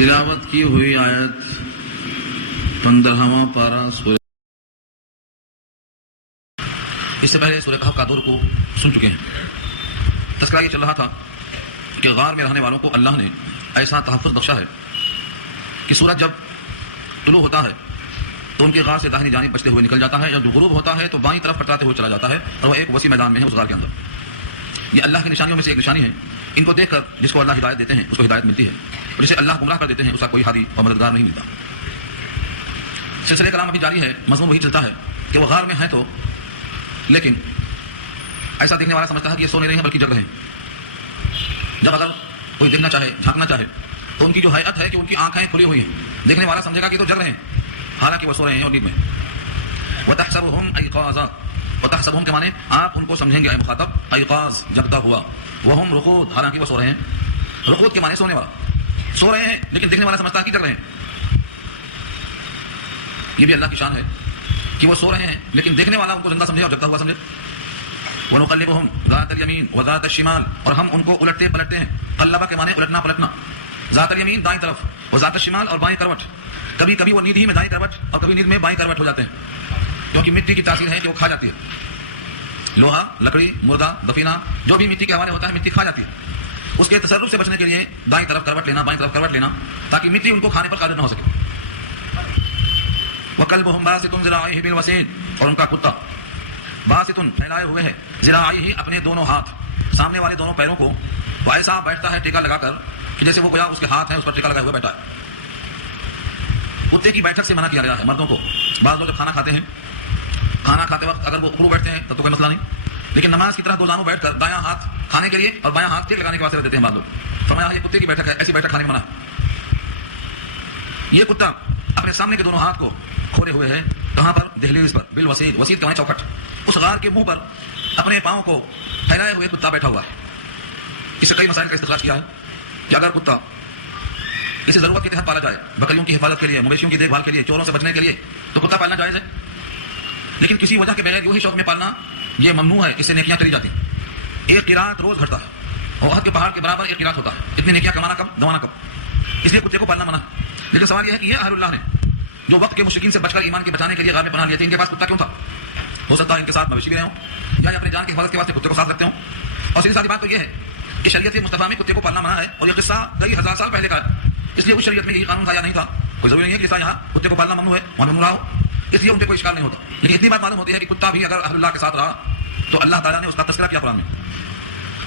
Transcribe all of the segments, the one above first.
تلاوت کی ہوئی آیت 15واں پارہ سورہ. اس سے پہلے سورہ کہف کا 2 رکوع سن چکے ہیں. تذکرہ یہ چل رہا تھا کہ غار میں رہنے والوں کو اللہ نے ایسا تحفظ بخشا ہے کہ سورج جب طلوع ہوتا ہے تو ان کے غار سے داہنی جانب بچتے ہوئے نکل جاتا ہے، جب غروب ہوتا ہے تو بائیں طرف کٹراتے ہوئے چلا جاتا ہے اور وہ ایک وسیع میدان میں ہے اس غار کے اندر. یہ اللہ کی نشانیوں میں سے ایک نشانی ہے. ان کو دیکھ کر جس کو اللہ ہدایت دیتے ہیں اس کو ہدایت ملتی ہے، اور جسے اللہ گمراہ کر دیتے ہیں اس کا کوئی ہادی اور مددگار نہیں ملتا. سلسلہ کلام ابھی جاری ہے. مضمون وہی چلتا ہے کہ وہ غار میں ہیں تو، لیکن ایسا دیکھنے والا سمجھتا ہے کہ یہ سو نہیں رہے ہیں بلکہ جگ رہے ہیں. جب اگر کوئی دیکھنا چاہے، جھانکنا چاہے تو ان کی جو حیت ہے کہ ان کی آنکھیں کھلی ہوئی ہیں، دیکھنے والا سمجھے گا کہ تو جگ رہے ہیں حالانکہ وہ سو رہے ہیں اور نیند میں. وَتَحْسَبُهُمْ أَيْقَاظًا، وَتَحْسَبُهُمْ کے معنی آپ ان کو سمجھیں گے اے مخاطب ایقاظ، جگتا ہوا، وَهُمْ رُقُودٌ حالانکہ وہ سو رہے ہیں. رقود کے معنی سونے والا، سو رہے ہیں لیکن دیکھنے والا سمجھتا ہے کہ جگ رہے ہیں. یہ بھی اللہ کی شان ہے کہ وہ سو رہے ہیں لیکن دیکھنے والا ان کو زندہ سمجھے اور جگتا ہوا سمجھے. وَنُقَلِّبُهُمْ ذَاتَ الْيَمِينِ وَذَاتَ الشِّمَالِ، اور ہم ان کو الٹتے پلٹتے ہیں. قلبہ کے معنی الٹنا پلٹنا، ذات الیمین دائیں طرف، وذات الشمال اور بائیں کروٹ. کبھی کبھی وہ نیند ہی میں دائیں کروٹ اور کبھی نیند میں بائیں کروٹ ہو جاتے ہیں، کیونکہ مٹی کی تاثیر ہے کہ وہ کھا جاتی ہے. لوہا، لکڑی، مردہ، دفینہ جو بھی مٹی کے حوالے ہوتا ہے مٹی کھا جاتی ہے. اس کے تصرف سے بچنے کے لیے دائیں طرف کروٹ لینا، بائیں طرف کروٹ لینا تاکہ مٹی ان کو کھانے پر قادر نہ ہو سکے. وَكَلْبُهُمْ بَاسِطٌ ذِرَاعَيْهِ بِالْوَسِيدِ، اور ان کا کتا باسطن پھیلائے ہوئے ہے، ذراعیہ اپنے دونوں ہاتھ، سامنے والے دونوں پیروں کو وہ ایسا بیٹھتا ہے ٹیکا لگا کر کہ جیسے وہ گویا اس کے ہاتھ ہیں اس پر ٹیکا لگائے ہوئے بیٹھا ہے. کتے کی بیٹھک سے منع کیا گیا ہے مردوں کو. بعض لوگ جب کھانا کھاتے ہیں، کھانا کھاتے وقت اگر وہ اکڑو بیٹھتے ہیں تب تو کوئی مسئلہ نہیں، لیکن نماز کی طرح دو زانوں بیٹھ کر دایاں ہاتھ کھانے کے لیے اور بایاں ہاتھ ٹیک لگانے کے واسطے دیتے ہیں بعض لوگ. فرمایا یہ کتے کی بیٹھک ہے، ایسی بیٹھک کھانے میں منع. یہ کتا اپنے سامنے کے دونوں ہاتھ کو کھولے ہوئے ہے. کہاں پر؟ دہلیز پر. بالوسید، وسید کہتے ہیں چوکھٹ. اس غار کے منہ پر اپنے پاؤں کو پھیلائے ہوئے کتا بیٹھا ہوا ہے. اس سے کئی مسائل کا استخراج کیا ہے کہ اگر کتا کسی ضرورت کے تحت پالا جائے، بکریوں کی حفاظت کے لیے، مویشیوں کی دیکھ بھال کے لیے، چوروں سے بچنے کے لیے، تو کتا پالنا جائز ہے. لیکن کسی وجہ کے بغیر وہی شوق میں پالنا یہ ممنوع ہے. اس سے نیکیاں چلی جاتی ہیں. ایک قرات روز گھٹتا ہے اور احد کے پہاڑ کے برابر ایک قرات ہوتا ہے. اتنی نیکیاں کمانا کب، گنوانا کب؟ اس لیے کتے کو پالنا منع ہے. لیکن سوال یہ ہے کہ یہ اہل اللہ نے جو وقت کے مشرکین سے بچ کر ایمان کے بچانے کے لیے غار میں پناہ لیے تھے، ان کے پاس کتا کیوں تھا؟ ہو سکتا ہے ان کے ساتھ مویشی بھی رہے ہوں یا اپنے جان کی حفاظت کے واسطے کتے کو ساتھ رکھتے ہوں. اور سیدھی سادی بات تو یہ ہے کہ شریعت مصطفیٰ میں کتے کو پالنا منع ہے، اور یہ قصہ کئی ہزار سال پہلے کا ہے. اس لیے اس شریعت میں یہ قانون تھا یا نہیں تھا کوئی ضروری نہیں ہے کہ یہاں کتے کو پالنا ممنوع ہے وہاں ممنوع رہا ہو، اس لیے ان پہ کوئی اشکال نہیں ہوتا. لیکن اتنی بات معلوم ہوتی ہے کہ کتا بھی اگر اہل اللہ کے ساتھ رہا تو اللہ تعالیٰ نے اس کا تذکرہ کیا قرآن میں.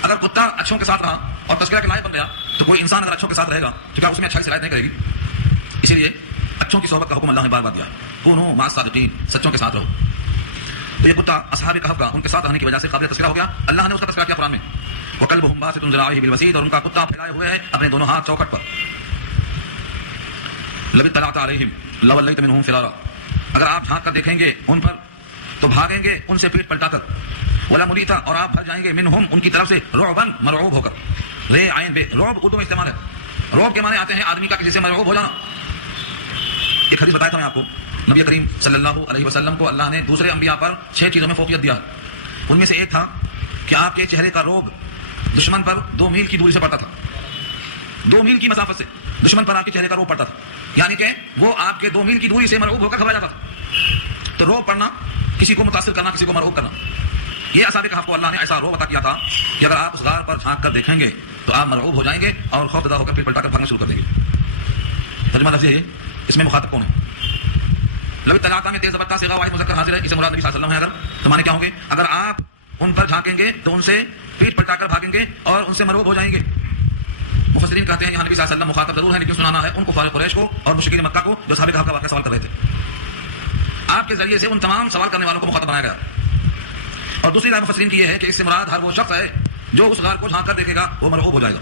اگر کتا اچھوں کے ساتھ رہا اور تذکرہ کے لائق بن گیا تو کوئی انسان اگر اچھوں کے ساتھ رہے گا تو کیا اس میں اچھائی صلاحیت نہیں کرے گی؟ اسی لیے اچھوں کی صحبت کا حکم اللہ نے بار بار دیا، کونوا مع الصادقین، سچوں کے ساتھ رہو. تو یہ کتا اصحاب کہف کا ان کے ساتھ رہنے کی وجہ سے قابل تذکرہ ہو گیا. اللہ نے اس کا تذکرہ کیا قرآن میں. وَكَلْبُهُمْ بَاسِطٌ ذِرَاعَيْهِ بِالْوَسِيدِ، اور ان کا کتا پھیلائے ہوئے ہے اپنے دونوں ہاتھ چوکھٹ پر. لَوِ اطَّلَعْتَ عَلَيْهِمْ لَوَلَّيْتَ مِنْهُمْ فِرَارًا، اگر آپ جھانک کر دیکھیں گے ان پر تو بھاگیں گے ان سے پیٹ پلٹا کر. وَلَمُلِيتَ، اور آپ بھر جائیں گے منہم ان کی طرف سے رعبًا مرعوب ہو کر. رے عین بے، رعب اردو میں استعمال ہے. رعب کے معنی آتے ہیں آدمی کا کسی سے مرعوب ہو جانا. ایک حدیث بتایا تھا میں آپ کو، نبی کریم صلی اللہ علیہ وسلم کو اللہ نے دوسرے انبیاء پر 6 چیزوں میں فوقیت دیا. ان میں سے ایک تھا کہ آپ کے چہرے کا روب دشمن پر 2 میل کی دوری سے پڑتا تھا. 2 میل کی مسافت سے دشمن پر آپ کے چہرے کا روب پڑتا تھا، یعنی کہ وہ آپ کے 2 میل کی دوری سے مرعوب ہو کر گھبرا جاتا تھا. تو روب پڑنا، کسی کو متاثر کرنا، کسی کو مرعوب کرنا، یہ اصحاب کہف کو اللہ نے ایسا روب عطا کیا تھا کہ اگر آپ اس غار پر جھانک کر دیکھیں گے تو آپ مرعوب ہو جائیں گے اور خوف زدہ ہو کر پھر پلٹا کر بھاگنا شروع کر دیں گے. ترجمہ لفظ ہے، اس میں مخاطب کون ہے؟ لو اطلعت میں تیز زبر صیغہ واحد مذکر حاضر ہے، اس سے مراد نبی صلی اللہ علیہ وسلم ہے. اگر تو معنی کیا ہوں گے؟ اگر آپ ان پر جھانکیں گے تو ان سے پیٹ پلٹا کر بھاگیں گے اور ان سے مرعوب ہو جائیں گے. مفسرین کہتے ہیں یہاں نبی صلی اللہ علیہ وسلم مخاطب ضرور ہے لیکن سنانا ہے ان کفار قریش کو اور مشرکین مکہ کو جو اصحاب کہف کا واقعہ سوال کر رہے تھے. آپ کے ذریعے سے ان تمام سوال کرنے والوں کو مخاطب بنایا گیا. اور دوسری رائے مفسرین کی یہ ہے کہ اس سے مراد ہر وہ شخص ہے جو اس غار کو جھانک کر دیکھے گا وہ مرعوب ہو جائے گا.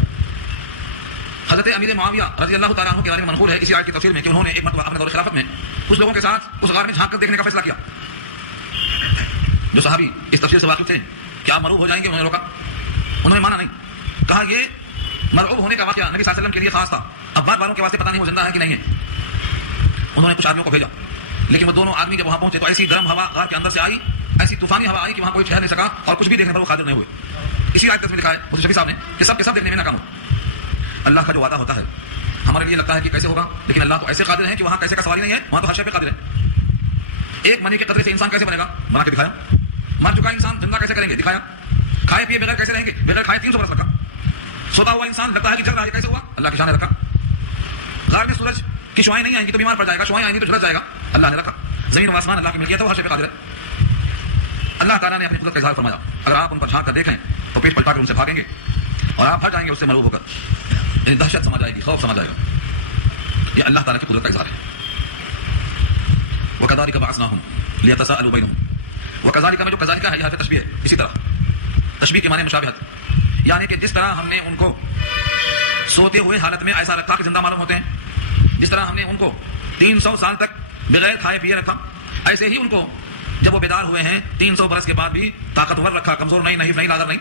حضرت امیر معاویہ رضی اللہ تعالیٰ عنہ کے بارے میں منقول ہے اسی آیت کی تفسیر میں کہ انہوں نے ایک مرتبہ اپنے دور خلافت میں کچھ لوگوں کے ساتھ اس غار میں جھانک کر دیکھنے کا فیصلہ کیا. جو صحابی اس تفسیر سے واقف تھے کہ آپ مرعوب ہو جائیں گے، انہوں نے روکا، انہوں نے مانا نہیں، کہا یہ مرعوب ہونے کا واقعہ نبی صلی اللہ علیہ وسلم کے لیے خاص تھا، اب بعد والوں کے واسطے پتہ نہیں وہ زندہ ہے کہ نہیں ہے. انہوں نے کچھ آدمیوں کو بھیجا، لیکن وہ دونوں آدمی جب وہاں پہنچے تو ایسی گرم ہوا غار کے اندر سے آئی، ایسی طوفانی ہوا آئی کہ وہاں کوئی ٹھہر نہیں سکا اور کچھ بھی دیکھنے پر وہ قادر نہیں ہوئے. اسی آیت میں لکھا ہے مفتی شفیع صاحب نے کہ سب کے سب دیکھنے میں ناکام ہو. اللہ کا جو وعدہ ہوتا ہے ہمارے لیے لگتا ہے کہ کیسے ہوگا، لیکن اللہ تو ایسے قادر ہیں کہ وہاں کیسے کا سوال ہی نہیں ہے، وہاں تو ہر شے پہ قادر ہے۔ ایک منی کے قطرے سے انسان کیسے بنے گا، بنا کے دکھایا۔ مر چکا انسان زندہ کیسے کریں گے، دکھایا۔ کھائے پیے بغیر کیسے رہیں گے، بغیر کھائے 300 برس رکھا۔ سوتا ہوا انسان لگتا ہے کہ جل رہا ہے، کیسے ہوا، اللہ کی شان نے رکھا۔ غار میں سورج کی شعائیں نہیں آئیں گی تو بیمار پڑ جائے گا، شعائیں آئیں گی تو جھلس جائے گا، اللہ نے رکھا۔ زمین و آسمان اللہ کی ملکیت ہے، وہ ہر شے پہ قادر ہے۔ اللہ تعالیٰ نے اپنی قدرت کا اظہار فرمایا، اگر آپ ان پر جھانک کر دیکھیں تو پیٹ پلٹا کر ان سے بھاگیں گے اور آپ ہٹ جائیں گے اس سے مرعوب ہو کر، یعنی دہشت سما جائے گی، خوف سما جائے گا۔ یہ اللہ تعالیٰ کی قدرت کا اظہار ہے۔ وَكَذَلِكَ بَعَثْنَاهُمْ لِيَتَسَاءَلُوا بَيْنَهُمْ، وَكَذَلِكَ میں جو کذالک ہے یہ حرف تشبیہ ہے، اسی طرح تشبیہ کے معنی مشابہت، یعنی کہ جس طرح ہم نے ان کو سوتے ہوئے حالت میں ایسا رکھا کہ زندہ معلوم ہوتے ہیں، جس طرح ہم نے ان کو 300 سال تک بغیر کھائے پیے رکھا، ایسے ہی ان کو جب وہ بیدار ہوئے ہیں 300 برس کے بعد بھی طاقتور رکھا، کمزور نہیں، نحیف نہیں، لاغر نہیں،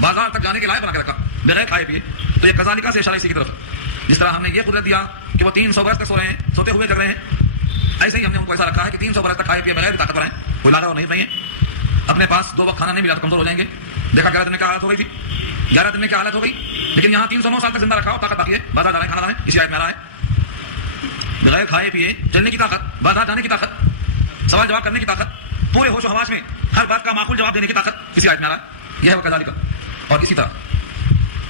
بازار تک جانے کے لائق بنا کے رکھا بغیر کھائے پیے۔ تو یہ کذالک سے اشارہ اسی کی طرف، جس طرح ہم نے یہ قدرت دیا کہ وہ 300 برس تک سو رہے ہیں، سوتے ہوئے جگ رہے ہیں، ایسے ہی ہم نے ان کو ایسا رکھا ہے کہ 300 برس تک کھائے پیے بغیر طاقتور ہیں، کوئی لاغر اور نہیں رہے ہیں۔ اپنے پاس 2 وقت کھانا نہیں ملا تو کمزور ہو جائیں گے۔ دیکھا 11 دن میں کیا حالت ہو گئی تھی، 11 دن میں کیا حالت ہو گئی، لیکن یہاں 309 سال تک زندہ رکھا اور طاقت باقی ہے، بازار جا رہے ہیں کھانا لانے، اسی آیت میں آ رہا ہے بغیر کھائے پیے چلنے کی طاقت، بازار جانے کی طاقت، سوال جواب کرنے کی طاقت، پورے ہوش و حواس میں ہر بات کا معقول جواب دینے کی طاقت، اسی آیت میں آ رہا ہے۔ یہ ہے وہ کذالک۔ اور اسی طرح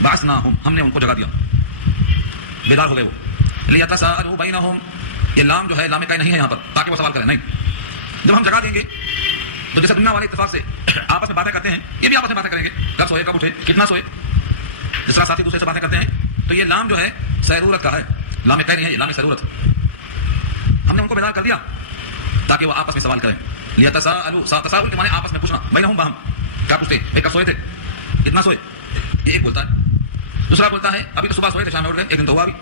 بعثناہم، ہم نے ان کو جگا دیا، بیدار ہو گئے وہ، لیتساءلوا بینہم، یہ لام جو ہے لام کا نہیں ہے یہاں پر تاکہ وہ سوال کریں، نہیں، جب ہم جگا دیں گے تو جیسے دنیا والے اتفاق سے آپس میں باتیں کرتے ہیں، یہ بھی آپس میں باتیں کریں گے، کب سوئے، کب اٹھے، کتنا سوئے، جس طرح ساتھی دوسرے سے باتیں کرتے ہیں۔ تو یہ لام جو ہے سیرورت کا ہے، لام کا نہیں ہے، یہ لام سیرورت۔ ہم نے ان کو بیدار کر دیا تاکہ وہ آپس میں سوال کریں، لیتساءلوا، تساؤل کے معنی آپس میں پوچھنا، بینہم باہم، کیا پوچھتے ہیں، کب سوئے تھے، کتنا سوئے، یہ ایک بولتا ہے، دوسرا بولتا ہے ابھی تو صبح سوئے تھے شام میں اٹھ گئے، ایک دن تو ہوا بھی،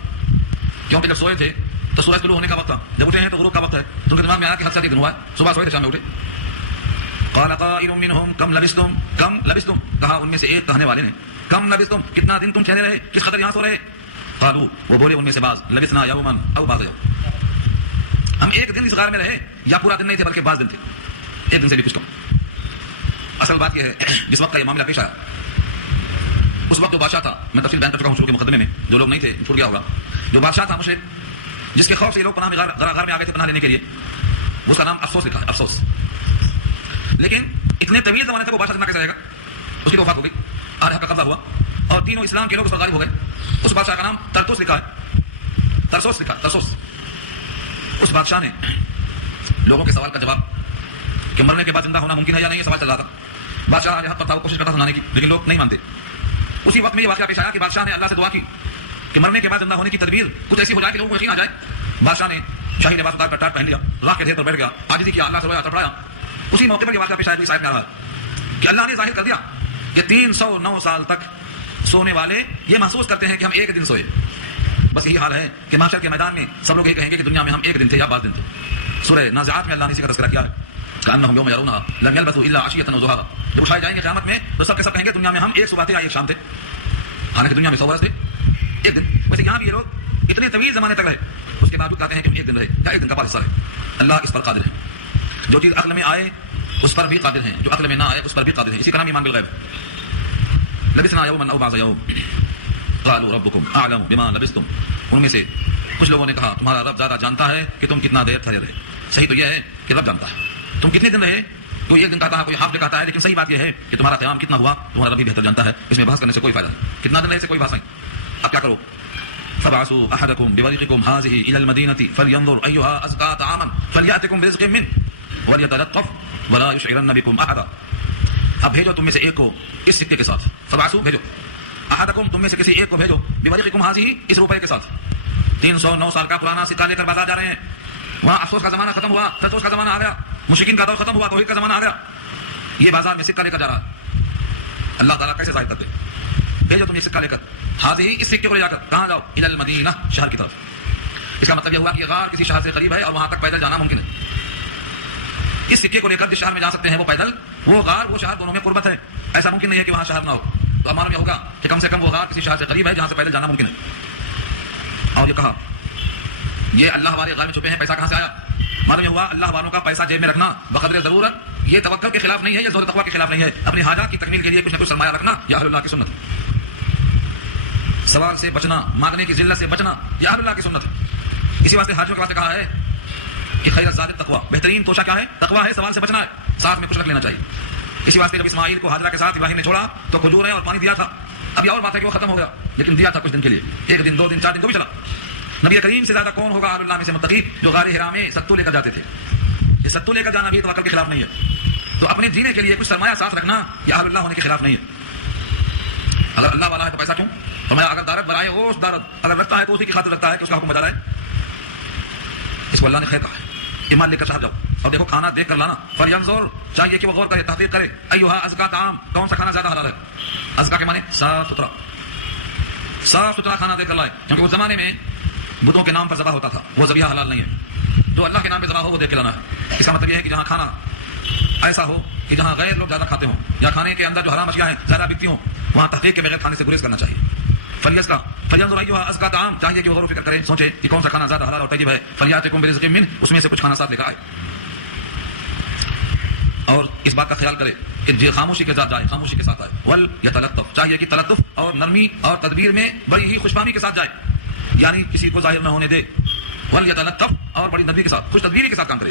کیونکہ جب سوئے تھے تو سورج طلوع ہونے کا وقت تھا، جب اٹھے ہیں تو غروب کا وقت ہے، تو ان کے دماغ میں آیا کہ حد سے ایک دن ہوا ہے، صبح سوئے تھے شام میں اٹھے۔ قال قائل منهم كم لبثتم، کہا ان میں سے ایک کہنے والے نے، کم لبثتم، کتنا دن تم ٹھہرے رہے، کس قدر یہاں سو رہے، قالوا، وہ بولے ان میں سے بعض، لبثنا یوما او بعض یوم، ہم ایک دن اس غار میں رہے یا پورا دن نہیں تھے بلکہ بعض دن تھے، ایک دن سے بھی کچھ کم۔ اصل بات یہ ہے جس وقت کا یہ معاملہ پیش آیا اس وقت جو بادشاہ تھا، میں تفصیل بیان کر چکا ہوں شروع کے مقدمے میں، جو لوگ نہیں تھے چھوٹ گیا ہوگا، جو بادشاہ تھا مشرک، جس کے خوف سے یہ لوگ پناہ میں غار میں آ گئے تھے پناہ لینے کے لیے، اس کا نام افسوس لکھا ہے، افسوس۔ لیکن اتنے طویل زمانے تک وہ بادشاہ زندہ کیسے رہے گا، اس کی تو وفات ہو گئی، آرہ کا قبضہ ہوا اور تینوں اسلام کے لوگ اس پر غالب ہو گئے۔ اس بادشاہ کا نام ترتوس لکھا ہے، ترسوس لکھا، ترسوس۔ اس بادشاہ نے لوگوں کے سوال کا جواب کہ مرنے کے بعد زندہ ہونا ممکن ہے یا نہیں، یہ سوال چل رہا تھا، بادشاہ حق پر تھا، وہ کوشش کرتا سنانے کی، لیکن لوگ نہیں مانتے۔ اسی وقت میں یہ واقعہ پیش آیا کہ بادشاہ نے اللہ سے دعا کی کہ مرنے کے بعد زندہ ہونے کی تدبیر کچھ ایسی ہو جائے کہ لوگوں کو یقین آ جائے۔ بادشاہ نے شاہی لباس اتار کر ٹاٹ پہن لیا، راہ کے ڈھیر پر بیٹھ گیا، عاجزی کیا، اللہ سے رویا، تڑپڑایا۔ اسی موقع پر یہ واقعہ پیش آیا، میں آ رہا ہے کہ اللہ نے ظاہر کر دیا کہ 309 سال تک سونے والے یہ محسوس کرتے ہیں کہ ہم ایک دن سوئے۔ بس یہی حال ہے کہ محشر کے میدان میں سب لوگ یہ کہیں گے کہ دنیا میں ہم ایک دن تھے یا بعض دن تھے۔ سورہ نازعات میں اللہ نے اسی کا تذکرہ کیا ہے، کأنہم یوم یرونہا لم یلبثوا الا عشیۃ وضحاہا، جب اٹھائے جائیں گے قیامت میں تو سب کے سب کہیں گے دنیا میں ہم ایک صبح تھے یا ایک شام تھے، حالانکہ دنیا میں 100 برس تھے، ایک دن۔ ویسے یہاں بھی یہ لوگ اتنے طویل زمانے تک رہے، اس کے باوجود کہتے ہیں کہ ہم ایک دن رہے یا ایک دن کا بعض حصہ رہے۔ اللہ اس پر قادر ہے، جو چیز عقل میں آئے اس پر بھی قادر ہیں، جو عقل میں نہ آئے اس پر بھی قادر ہیں، اسی کا نام ایمان بالغیب۔ لبثنا یوما او بعض یوم قالوا ربکم اعلم بما لبثتم، ان میں سے کچھ لوگوں نے کہا تمہارا رب زیادہ جانتا ہے کہ تم کتنا دیر ٹھہرے رہے۔ صحیح تو یہ ہے کہ رب جانتا ہے تم کتنے دن رہے، کوئی ایک دن کہتا ہے، کوئی ہاف ڈے کہتا ہے، لیکن صحیح بات یہ ہے کہ تمہارا قیام کتنا ہوا تمہارا رب بھی بہتر جانتا ہے، اس میں بحث کرنے سے کوئی فائدہ نہیں، کتنا دن رہے سے کوئی بحث نہیں۔ اب کیا کرو، فبعثوا احدکم بورقکم هذه الى المدینة فلینظر ایها ازکى طعاما فلیأتکم برزق منه ولیتلطف ولا یشعرن بکم احدا۔ اب بھیجو تم میں سے ایک کو اس سکے کے ساتھ، فبعثوا بھیجو، احدکم تم میں سے کسی ایک کو بھیجو، بورقکم هذه اس روپے کے ساتھ، 309 سال کا پرانا سکہ لے کر بازار جا رہے ہیں، وہاں افسوس کا زمانہ ختم ہوا، ترسوس کا زمانہ آ گیا، مشرکین کا دور ختم ہوا، توحید کا زمانہ آ گیا، یہ بازار میں سکہ لے کر جا رہا ہے۔ اللہ تعالیٰ کیسے ظاہر کرتے، بھیجو تم یہ سکہ لے کر، حاضی اس سکے کو لے جا کر کہاں جاؤ، الی المدینہ شہر کی طرف۔ اس کا مطلب یہ ہوا کہ یہ غار کسی شہر سے قریب ہے اور وہاں تک پیدل جانا ممکن ہے۔ اس سکے کو لے کر جس شہر میں جا سکتے ہیں وہ پیدل، وہ غار وہ شہر دونوں میں قربت ہے، ایسا ممکن نہیں ہے کہ وہاں شہر نہ ہو، تو اب معلوم یہ ہوگا کہ کم سے کم وہ غار کسی شہر سے قریب ہے جہاں سے پیدل جانا ممکن ہے۔ اور یہ کہا یہ اللہ والے غار میں چھپے ہیں، پیسہ کہاں سے آیا، معلوم یہ ہوا اللہ والوں کا پیسہ جیب میں رکھنا بقدر ضرورت یہ توکل کے خلاف نہیں ہے، یہ زہد تقویٰ کے خلاف نہیں ہے، اپنی حاجات کی تکمیل کے لیے کچھ نہ کچھ سرمایہ رکھنا یہ اہل اللہ کی سنت ہے۔ سوال سے بچنا، مانگنے کی ذلت سے بچنا، یہ اہل اللہ کی سنت ہے۔ اسی واسطے حاجیوں کے واسطے کہا ہے کہ خیر الزاد التقویٰ، بہترین توشہ کیا ہے؟ تقویٰ ہے، سوال سے بچنا ہے، ساتھ میں کچھ رکھ لینا چاہیے۔ اسی واسطے جب اسماعیل کو ہاجرہ کے ساتھ ابراہیم نے چھوڑا تو کھجوریں اور پانی دیا تھا، ابھی اور بات ہے کہ وہ ختم ہو گیا، لیکن دیا تھا کچھ دن کے لیے، 1 دن 2 دن 4 دن تو بھی چلا۔ نبی کریم سے زیادہ کون ہوگا اہل اللہ میں سے متقی جو غار حرا میں ستو لے کر جاتے تھے؟ یہ ستو لے کر جانا بھی توکل کے خلاف نہیں ہے، تو اپنے جینے کے لیے کچھ سرمایہ ساتھ رکھنا یہ اہل اللہ ہونے کے خلاف نہیں ہے۔ اگر اللہ والا ہے تو پیسہ کیوں؟ فرمایا اگر دارت برائے اوس دارت، اگر رکھتا ہے تو اسی کی خاطر رکھتا ہے کہ اس کا حکم بجا رہا ہے، اس کو اللہ نے خیر کہا ہے۔ ایمان لے کر شہر جاؤ اور دیکھو کھانا دیکھ کر لانا، فلینظر چاہیے کہ وہ غور کرے، تحقیق کرے، ایھا ازکا طعام، کون سا کھانا زیادہ حلال ہے۔ ازکا کے معنی صاف ستھرا، صاف ستھرا کھانا دیکھ کر لائے، کیونکہ اس زمانے میں بتوں کے نام پر ذبح ہوتا تھا، وہ ذبیحہ حلال نہیں ہے، جو اللہ کے نام پہ ذبح ہو وہ دیکھ کے لانا ہے۔ اس کا مطلب یہ ہے کہ جہاں کھانا ایسا ہو کہ جہاں غیر لوگ زیادہ کھاتے ہوں یا کھانے کے اندر جو حرام اشیاء ہیں زیادہ بکتی ہوں، وہاں تحقیق کے بغیر کھانے سے گریز کرنا چاہیے۔ فلینظر ایھا ازکا طعام، چاہیے کہ وہ غور و فکر کرے، سوچے کہ کون سا کھانا زیادہ حلال اور طیب ہے، فلیاتکم برزق منہ، اس میں سے کچھ کھانا ساتھ لے کر آئے، اور اس بات کا خیال کرے کہ جو خاموشی کے ساتھ جائے، خاموشی کے ساتھ آئے، ولیتلطف، چاہیے کہ تلطف اور نرمی اور تدبیر میں بڑی ہی خوشفہمی کے ساتھ جائے، یعنی کسی کو ظاہر نہ ہونے دے، ولیتلطف، اور بڑی نرمی کے ساتھ، خوش تدبیری کے ساتھ کام کرے۔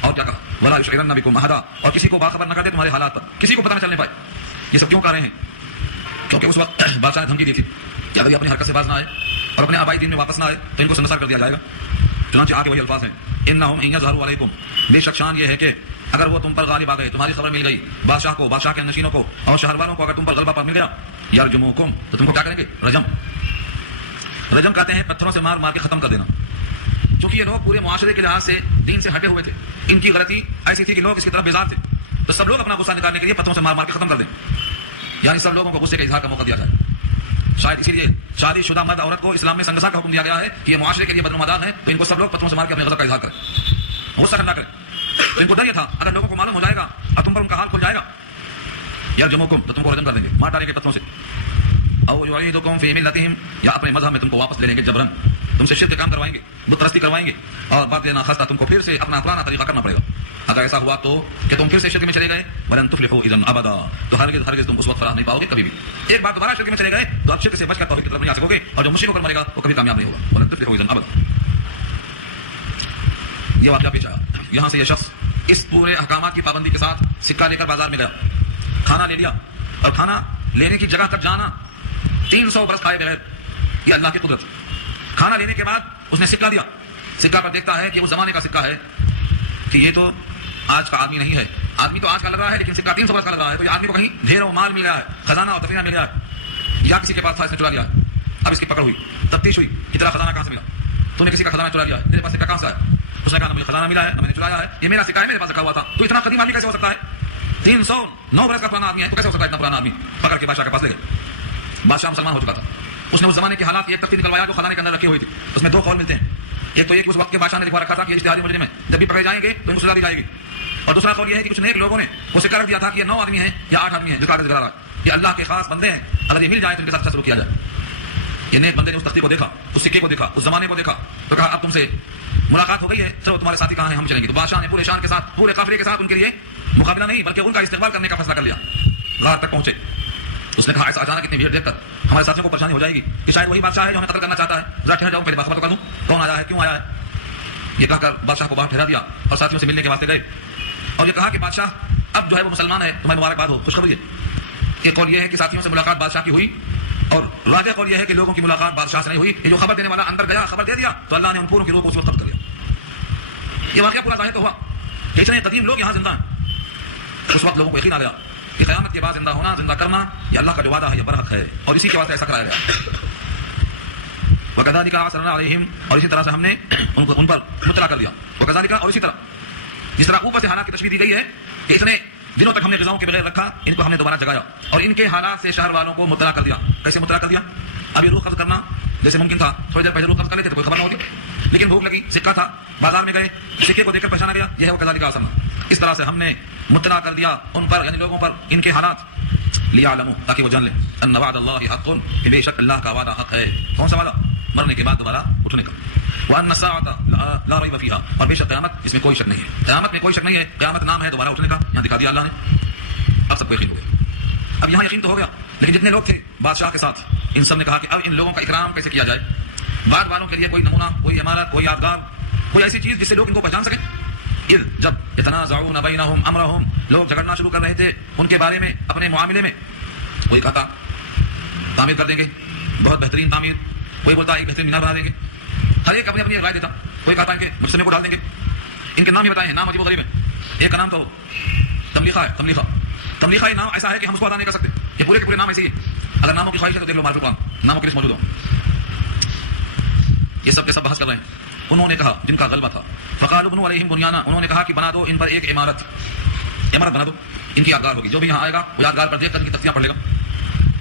اور کیا کہا؟ ولا یشعرن بکم احدا، اور کسی کو باخبر نہ کر دے تمہارے حالات پر، کسی کو پتہ نہ چلنے پائے۔ یہ سب کیوں کر رہے ہیں؟ کیونکہ اس وقت بادشاہ نے دھمکی دی تھی کہ اگر یہ اپنی حرکت سے باز نہ آئے اور اپنے آبائی دین میں واپس نہ آئے تو ان کو سنسار کر دیا جائے گا۔ چنانچہ آگے وہی الفاظ ہیں، انہم ان یظہروا علیکم، بے شک شان یہ ہے کہ اگر وہ تم پر غالب آ گئے، تمہاری خبر مل گئی بادشاہ کو، بادشاہ کے نشینوں کو اور شہر والوں کو، اگر تم پر غلبہ پر مل گیا، یرجموکم، تو تم کو کیا کریں گے؟ رجم، رجم کہتے ہیں پتھروں سے مار مار کے ختم کر دینا۔ چونکہ یہ لوگ پورے معاشرے کے لحاظ سے دین سے ہٹے ہوئے تھے، ان کی غلطی ایسی تھی کہ لوگ اس کی طرف بیزار تھے، تو سب لوگ اپنا غصہ نکالنے کے لیے پتھروں سے مار مار کے ختم کر دیں، یعنی سب لوگوں کو غصے کے اظہار کا موقع دیا جائے۔ شاید اسی لیے شادی شدہ مرد عورت کو اسلام میں سنگسار کا حکم دیا گیا ہے کہ یہ معاشرے کے لیے بدنمادان ہے، تو ان کو سب لوگ پتھروں سے مار کے اپنے غضب کا اظہار کریں، غصہ ٹھنڈا کریں۔ تو ان کو ڈر یہ تھا اگر لوگوں کو معلوم ہو جائے گا اور تم پر ان کا حال کھل جائے گا، یرجموکم، تو تم کو رجم کر دیں گے، مار ڈالیں گے پتھروں سے، او یعیدکم فی ملتہم، یا اپنے مذہب میں تم کو واپس لے لیں گے جبرن، تم سے شرک کام کروائیں گے، بت پرستی کروائیں گے، اور بعد دینا خستہ، تم کو پھر سے اپنا پرانا طریقہ کرنا پڑے گا۔ اگر ایسا ہوا تو کہ تم پھر سے شرک میں چلے گئے، ولن تفلحوا اذا ابدا، تو ہرگز تم اس وقت فلاح نہیں پاؤ گے کبھی بھی۔ ایک بار دوبارہ شرک میں چلے گئے تو اب شرک سے بچ کر توحید کی طرف نہیں آ سکو گے، اور جو مشرک ہو کر مرے گا وہ کبھی کامیاب نہیں ہوگا، ولن تفلحوا اذا ابدا۔ یہ واقعہ پیش آیا، یہاں سے یہ شخص اس پورے احکامات کی پابندی کے ساتھ سکہ لے کر بازار میں گیا، کھانا لے لیا، اور کھانا لینے کی جگہ تک جانا 300 برس کھائے بغیر، یہ اللہ کی قدرت۔ کھانا لینے کے بعد اس نے سکہ دیا، سکہ پر دیکھتا ہے کہ اس زمانے کا سکہ ہے، کہ یہ تو آج کا آدمی نہیں ہے، آدمی تو آج کا لگ رہا ہے لیکن سکہ 300 برس کا لگ رہا ہے، تو یہ آدمی کو کہیں ڈھیر و مال مل گیا ہے، خزانہ اور تفریح مل گیا ہے، یا کسی کے پاس تھا اس نے چرا لیا ہے۔ اب اس کی پکڑ ہوئی، تفتیش ہوئی کہ تیرا خزانہ کہاں سے ملا، تو نے کسی کا خزانہ چرا لیا ہے، تیرے پاس سکہ کہاں سے آیا؟ اس نے کہا مجھے خزانہ ملا ہے، میں نے چرایا ہے، یہ میرا سکہ ہے، میرے پاس رکھا ہوا تھا۔ تو اتنا قدیم آدمی کیسے ہو سکتا ہے؟ 309 برس کا پرانا آدمی ہے، تو کیسے ہو سکتا ہے اتنا پرانا آدمی؟ پکڑ کے بادشاہ کے پاس لے گئے، بادشاہ مسلمان ہو چکا تھا، اس نے اس زمانے کے حالات کی ایک تفصیل نکلوایا جو خزانے کے اندر رکھی ہوئی تھی، اس میں 2 قول ملتے ہیں، ایک تو یہ کہ اس وقت کے بادشاہ نے لکھوا رکھا تھا کہ اشتہاری مجرم ہے، جب بھی پکڑے جائیں گے تو ان کو سزا دی جائے گی، اور دوسرا قول یہ ہے کہ کچھ نیک لوگوں نے وہ سکہ رکھ دیا تھا کہ یہ 9 آدمی ہیں یا 8 آدمی ہیں جو کاغذ گرا رہا ہے، یہ اللہ کے خاص بندے ہیں، اگر یہ مل جائے تو ان کے ساتھ اچھا سلوک کیا جائے۔ یہ نیک بندے نے اس تختی کو دیکھا، اس سکے کو دیکھا، اس زمانے کو دیکھا، تو کہا اب تم سے ملاقات ہو گئی ہے، چلو تمہارے ساتھی کہاں ہیں، ہم چلیں گے۔ تو بادشاہ نے پورے شان کے ساتھ، پورے قافلے کے ساتھ ان کے لیے مقابلہ نہیں بلکہ ان کا استقبال کرنے کا فیصلہ کر لیا، غار تک پہنچے۔ اس نے کہا ایسا اچانک اتنی بھیڑ دیکھ کر ہمارے ساتھیوں کو پریشانی ہو جائے گی کہ شاید وہی بادشاہ ہے جو ہمیں قتل کرنا چاہتا ہے، ذرا ٹھہر جاؤ، پہلے باخبر تو کر دوں کون آیا ہے، کیوں آیا ہے۔ یہ کہا کر بادشاہ کو باہر ٹھہرا دیا اور ساتھیوں سے ملنے کے واسطے گئے، اور یہ کہا کہ بادشاہ اب جو ہے وہ مسلمان ہے، تمہیں مبارکباد ہو، خوشخبری ہے۔ ایک قول یہ ہے کہ ساتھیوں سے ملاقات بادشاہ کی ہوئی، اور راجہ قول یہ ہے کہ لوگوں کی ملاقات بادشاہ سے نہیں ہوئی، یہ جو خبر دینے والا اندر گیا، خبر دے دیا تو اللہ نے ان پوروں کی روح کو اس وقت قبض کر لیا۔ یہ واقعہ پورا ظاہر تو ہوا کہ اتنے قدیم لوگ یہاں زندہ ہیں، اس وقت لوگوں کو یقین آ گیا کہ قیامت کے بعد زندہ ہونا، زندہ کرنا، یہ اللہ کا جو وعدہ ہے یہ برحق ہے، اور اسی کے واسطے ایسا کرایا گیا۔ وَكَذَلِكَ أَعْثَرْنَا عَلَيْهِمْ، اور اسی طرح سے ہم نے ان پر مطلع کر دیا۔ وَكَذَلِكَ، اور اسی طرح جس طرح اوپر سے حالات کی تشبیہ دی گئی ہے کہ اتنے دنوں تک ہم نے غذاؤں کے بغیر رکھا، ان کو ہم نے دوبارہ جگایا اور ان کے حالات سے شہر والوں کو مطلع کر دیا۔ کیسے مطلع کر دیا؟ اب یہ روح قبض کرنا جیسے ممکن تھا، تھوڑی دیر پہلے روح قبض کر لیتے تو کوئی خبر نہ ہوتی، لیکن بھوک لگی، سکہ تھا، بازار میں گئے، سکے کو دیکھ کر پہچانا گیا، یہ ہے وَكَذَلِكَ أَعْثَرْنَا۔ اس طرح سے ہم نے مطلع کر دیا ان پر، یعنی لوگوں پر، ان کے حالات، لِيَعْلَمُوا، تاکہ وہ جان لیں، أَنَّ وَعْدَ اللَّهِ حَقٌّ، کہ بے شک اللہ کا وعدہ حق ہے۔ کون سا وعدہ؟ مرنے کے بعد دوبارہ اٹھنے کا۔ وَأَنَّ السَّاعَةَ لَا رَيْبَ فِيهَا، اور بے شک قیامت، اس میں کوئی شک نہیں ہے، قیامت میں کوئی شک نہیں ہے، قیامت نام ہے دوبارہ اٹھنے کا، یہاں دکھا دیا اللہ نے، اب سب کو یقین ہو گیا۔ اب یہاں یقین تو ہو گیا، لیکن جتنے لوگ تھے بادشاہ کے ساتھ ان سب نے کہا کہ اب ان لوگوں کا اکرام کیسے کیا جائے، بعد والوں کے لیے کوئی نمونہ، کوئی عمارت، کوئی یادگار، کوئی ایسی چیز جس سے لوگ ان کو پہچان سکیں۔ اذ جب یتنازعون بینہم امرہم، لوگ جھگڑنا شروع کر رہے تھے ان کے بارے میں، اپنے معاملے میں، کوئی کہتا تعمیر کر دیں گے، بہت بہترین تعمیر، کوئی بولتا ایک بہترین مینار بنا دیں گے، ہر ایک اپنی اپنی رائے دیتا، کوئی کہتا ان کے مجسمے کو ڈال دیں گے۔ ان کے نام ہی بتائے ہیں، نام عجیب و غریب ہیں۔ ایک کا نام تو تملیخہ ہے، تملیخہ یہ نام ایسا ہے کہ ہم اس کو ادا نہیں کر سکتے، یہ پورے کے پورے نام ایسے ہی۔ اگر ناموں کی خواہش ہے تو دیکھ لو معرفت القرآن، ناموں کی لسٹ موجود ہو۔ یہ سب کے سب بحث کر رہے ہیں۔ انہوں نے کہا، جن کا غلبہ تھا، فقالوا ابنوا علیہم بنیانا، انہوں نے کہا کہ بنا دو ان پر ایک عمارت بنا دو، ان کی یادگار ہوگی، جو بھی یہاں آئے گا وہ یادگار پر دیکھ کر ان کی تختیاں پڑھ لے گا۔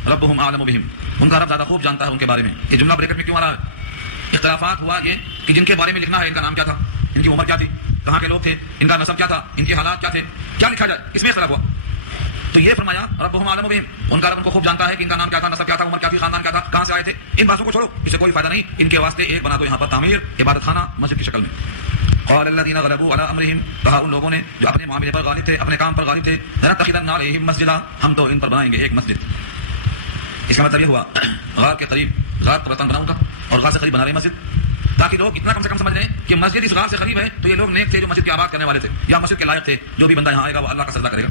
ربهم اعلم بهم، ان کا رب زیادہ خوب جانتا ہے ان کے بارے میں۔ یہ جملہ بریکٹ میں کیوں آ رہا ہے؟ اختلافات ہوا یہ کہ جن کے بارے میں لکھنا ہے ان کا نام کیا تھا، ان کی عمر کیا تھی، کہاں کے لوگ تھے، ان کا نسب کیا تھا، ان کے حالات کیا تھے، کیا لکھا جائے، اس میں اختلاف ہوا۔ تو یہ فرمایا ربهم اعلم بهم، ان کا رب ان کو خوب جانتا ہے کہ ان کا نام کیا تھا، نسب کیا تھا، عمر کیا تھی، خاندان کیا تھا، کہاں سے آئے تھے۔ ان باتوں کو چھوڑو، اس سے کوئی فائدہ نہیں، ان کے واسطے ایک بنا دو یہاں پر تعمیر، عبادت خانہ مسجد کی شکل میں۔ قال الذين غلبوا على امرهم، کہا ان لوگوں نے جو اپنے معاملے پر غالب تھے، اپنے کام پر غالب تھے، لنتخذن عليهم مسجدا، ہم تو ان پر بنائیں گے ایک مسجد۔ اس کا مطلب یہ ہوا غار کے قریب، غار قبرستان بناؤں گا اور غار سے قریب بنا رہے مسجد، تاکہ لوگ اتنا کم سے کم سمجھ لیں کہ مسجد اس غار سے قریب ہے تو یہ لوگ نیک تھے جو مسجد کے آباد کرنے والے تھے، یا مسجد کے لائق تھے، جو بھی بندہ یہاں آئے گا وہ اللہ کا سجدہ کرے گا۔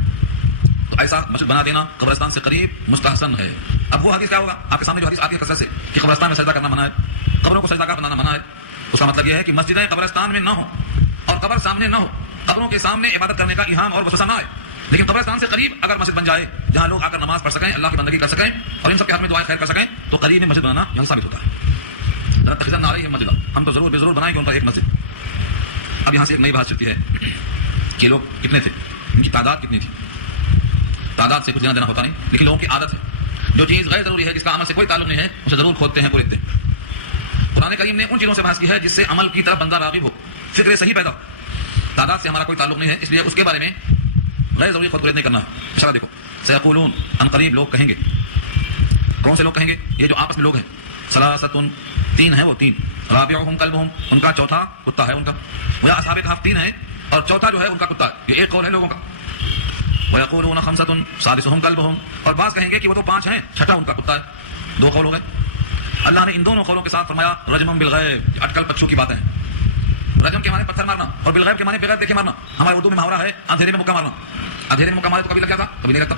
تو ایسا مسجد بنا دینا قبرستان سے قریب مستحسن ہے۔ اب وہ حدیث کیا ہوگا؟ آپ کے سامنے جو حدیث آتی ہے کثرت سے کہ قبرستان میں سجدہ کرنا منع ہے، قبروں کو سجدہ گاہ بنانا منع ہے، اس کا مطلب یہ ہے کہ مسجدیں قبرستان میں نہ ہوں اور قبر سامنے نہ ہو، قبروں کے سامنے عبادت کرنے کا ایہام اور وسوسہ نہ آئے، لیکن قبرستان سے قریب اگر مسجد بن جائے جہاں لوگ آ کر نماز پڑھ سکیں، اللہ کی بندگی کر سکیں اور ان سب کے حق میں دعائیں خیر کر سکیں، تو قریب میں مسجد بنانا یہاں ثابت ہوتا ہے۔ لنتخذن علیہم مسجدا، ہم تو ضرور بے ضرور بنائیں گے ان پر ایک مسجد۔ اب یہاں سے ایک نئی بات چلتی ہے کہ لوگ کتنے تھے، ان کی تعداد کتنی تھی۔ تعداد سے کچھ لینا دینا ہوتا نہیں، لیکن لوگوں کی عادت ہے جو چیز غیر ضروری ہے، جس کا عمل سے کوئی تعلق نہیں ہے، اسے ضرور کھودتے ہیں، پولیتے ہیں۔ قرآن کریم نے ان چیزوں سے بحث کی ہے جس سے عمل کی طرف بندہ راغب ہو، فکر صحیح پیدا ہو۔ تعداد سے ہمارا کوئی تعلق نہیں ہے، اس لیے اس کے بارے میں غیر ضروری خود نہیں کرنا ہے۔ اشارہ دیکھو، سیقولون، ان قریب لوگ کہیں گے۔ کون سے لوگ کہیں گے؟ یہ جو آپس میں لوگ ہیں، ثلاثۃ، تین ہیں وہ، تین، رابعہم کلبہم، ان کا چوتھا کتا ہے ان کا، وہ اصحاب کہف تین ہیں اور چوتھا جو ہے ان کا کتا ہے، یہ ایک قول ہے لوگوں کا۔ ویقولون خمسۃ سادسہم کلبہم، اور بعض کہیں گے کہ وہ تو پانچ ہیں، چھٹا ان کا کتا ہے۔ دو قول ہو گئے۔ اللہ نے ان دونوں قولوں کے ساتھ فرمایا رجمم بالغیب، اٹکل پچھو کی باتیں ہیں۔ رجم کے معنی پتھر مارنا اور بالغیب کے معنی بغیر دیکھے مارنا۔ ہمارے اردو میں محاورہ ہے اندھیرے میں مکہ مارنا۔ اندھیرے میں مکہ مارے تو کبھی لگ جاتا، کبھی نہیں لگتا۔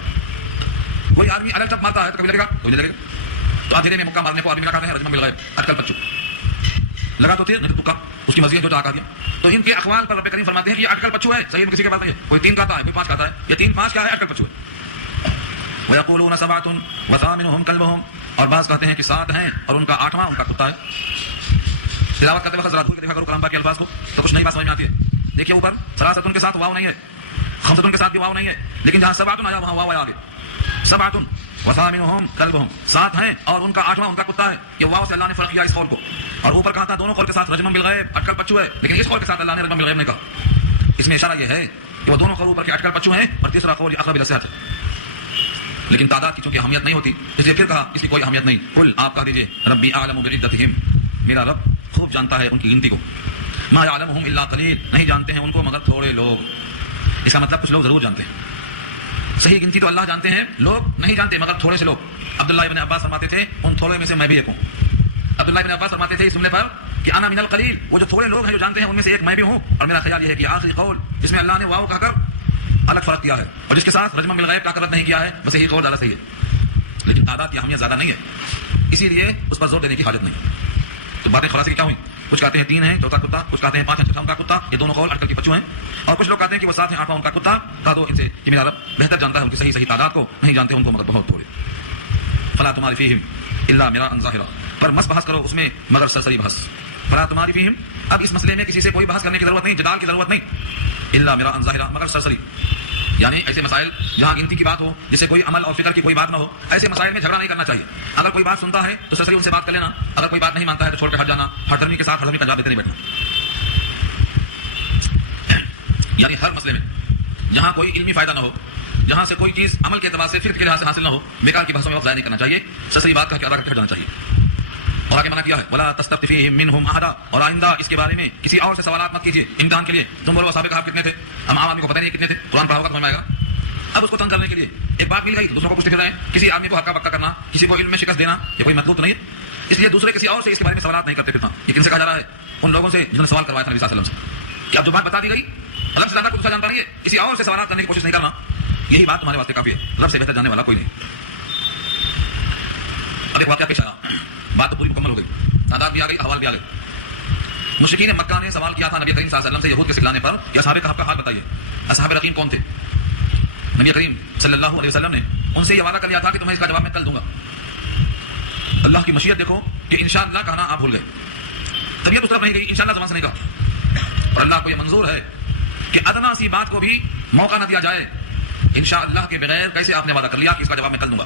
کوئی آدمی الگ جب مارتا ہے تو کبھی لگے گا، کبھی نہیں لگے گا۔ تو اندھیرے میں مکہ مارنے کو آدمی لگاتے ہیں رجمم بالغیب، اٹکل پچھو، لگا تو تیر نہیں تو تکا، اس کی مرضی ہے جو چاہا دیا۔ تو ان کے اقوال پر رب کریم فرماتے ہیں کہ یہ اٹکل پچھو ہے، صحیح میں کسی کے پاس نہیں ہے، کوئی تین کہتا ہے کوئی پانچ کہتا ہے، یہ تین پانچ کیا ہے؟ اٹکل پچھو ہے۔ ویقولون سبعۃ وثامنہم کلبہم، اور بعض کہتے ہیں کہ سات ہیں اور ان کا آٹھواں ان کا کتا ہے۔ تلاوت کرتے وقت ذرا دھول کے دیکھا کرو کلام پاک کے الفاظ کو، تو کچھ نئی بات سمجھ میں آتی ہے۔ دیکھیے اوپر ثلاثۃ کے ساتھ واو نہیں ہے، خمسۃ کے ساتھ بھی واو نہیں ہے، لیکن جہاں سبعۃ آیا وہاں واو آیا آگے۔ سبعۃ وثامنہم کلبہم، سات ہیں اور ان کا آٹھواں ان کا کتا ہے۔ یہ واو سے اللہ نے فرق کیا اس قول کو، اور اوپر کہا تھا دونوں قول کے ساتھ رجمم بالغیب، اٹکل پچھو ہے، لیکن اس قول کے ساتھ اللہ نے رجمم بالغیب نہیں کہا۔ اس میں اشارہ یہ ہے کہ وہ دونوں قول اوپر کے اٹکل پچھو ہیں، اور تیسرا قول اقرب الی الصحت ہے۔ لیکن تعداد کی چونکہ اہمیت نہیں ہوتی، اس لیے پھر کہا اس کی کوئی اہمیت نہیں۔ قل، آپ کہہ دیجئے ربی اعلم بعدتہم، میرا رب خوب جانتا ہے ان کی گنتی کو۔ ما یعلمہم الا قلیل، نہیں جانتے ہیں ان کو مگر تھوڑے لوگ۔ اس کا مطلب کچھ لوگ ضرور جانتے ہیں، صحیح گنتی تو اللہ جانتے ہیں، لوگ نہیں جانتے مگر تھوڑے سے لوگ۔ عبداللہ ابن عباس فرماتے تھے ان تھوڑے میں سے میں بھی ایک ہوں۔ عبداللہ ابن عباس فرماتے تھے اس جملے پر کہ انا من القلیل، وہ جو تھوڑے لوگ ہیں جو جانتے ہیں ان میں سے ایک میں بھی ہوں۔ اور میرا خیال یہ ہے کہ آخری قول جس میں اللہ نے واو کہہ کر الگ فرق کیا ہے اور جس کے ساتھ رجمم بالغیب کا رد نہیں کیا ہے، بس یہی قول زیادہ صحیح ہے، لیکن تعداد کی اہمیت زیادہ نہیں ہے، اسی لیے اس پر زور دینے کی حاجت نہیں۔ تو باتیں خلاصے کی کیا ہوئی؟ کچھ کہتے ہیں تین ہیں چوتھا کتا، کچھ کہتے ہیں پانچ ہیں چھٹا ان کا کتا، یہ دونوں قول اٹکل کی پچھو ہیں، اور کچھ لوگ کہتے ہیں کہ وہ سات ہیں آٹھواں ان کا کتا۔ کہا دو ان سے کہ میرا رب بہتر جانتا ہے ان کی صحیح تعداد کو، نہیں جانتے ان کو مگر بہت تھوڑے۔ فلا تماری فیہم الا میرا ظاہرا، پر مس بحث کرو اس میں مگر سرسری بحث۔ فلا تماری فیہم، اب اس مسئلے میں کسی سے کوئی بحث کرنے کی ضرورت نہیں، جدال کی ضرورت نہیں۔ الا میرا ظاہرا، مگر سرسری، یعنی ایسے مسائل جہاں گنتی کی بات ہو، جس سے کوئی عمل اور فکر کی کوئی بات نہ ہو، ایسے مسائل میں جھگڑا نہیں کرنا چاہیے۔ اگر کوئی بات سنتا ہے تو سرسری ان سے بات کر لینا، اگر کوئی بات نہیں مانتا ہے تو چھوڑ کر ہٹ جانا، ہر دھرمی کے ساتھ ہر دھرمی کا جواب دیتے نہیں بیٹھنا۔ یعنی ہر مسئلے میں جہاں کوئی علمی فائدہ نہ ہو، جہاں سے کوئی چیز عمل کے اعتبار سے فکر کے لحاظ سے حاصل نہ ہو، بیکار کی بحثوں میں وقت ضائع نہیں کرنا چاہیے، سرسری بات کہہ کے ادا کر کے ہٹ جانا چاہیے۔ اور آگے منع کیا ہے ولا تستفت فیہم منہم احدا، اور آئندہ اس کے بارے میں کسی اور سے سوالات مت کیجیے امتحان کے لیے۔ تم بولو اصحاب کہف کتنے تھے، ہم عام آدمی کو پتہ نہیں کتنے تھے، قرآن پڑھا ہوگا تو سمجھ میں آئے گا۔ اب اس کو تنگ کرنے کے لیے ایک بات مل گئی تو دوسروں کو پوچھتے پھر رہے ہیں. کسی آدمی کو ہکا بکا کرنا, کسی کو علم میں شکست دینا, یہ کوئی مطلوب تو نہیں ہے. اس لیے دوسرے کسی اور سے اس کے بارے میں سوالات نہیں کرتے پھرنا. یہ کن سے کہا جا رہا ہے؟ ان لوگوں سے جنہوں نے سوال کروایا تھا نبی صلی اللہ علیہ وسلم سے کہ اب جو بات بتا دی گئی رب سے زیادہ کو دوسرا جانتا نہیں ہے, کسی اور سے سوالات کرنے کی کوشش نہیں کرنا. یہی بات تمہارے واسطے کافی ہے, رب سے بہتر جاننے والا کوئی نہیں. اب ایک واقعہ پیش آیا, بات تو پوری مکمل ہو گئی, تعداد بھی آ گئی, احوال بھی آ گئی. مشرکین مکہ نے سوال کیا تھا نبی کریم صلی اللہ علیہ وسلم سے یہود کے سکھلانے پر کہ اصحاب کہف کا حال بتائیے, اصحاب رقیم کون تھے. نبی کریم صلی اللہ علیہ وسلم نے ان سے یہ وعدہ کر لیا تھا کہ تمہیں اس کا جواب میں کل دوں گا. اللہ کی مشیت دیکھو کہ انشاءاللہ کہنا آپ بھول گئے, طبیعت اس طرف نہیں گئی, انشاءاللہ زبان سے نہیں کہا. اور اللہ کو یہ منظور ہے کہ ادنا سی بات کو بھی موقع نہ دیا جائے. انشاءاللہ کے بغیر کیسے آپ نے وعدہ کر لیا کہ اس کا جواب میں کل دوں گا.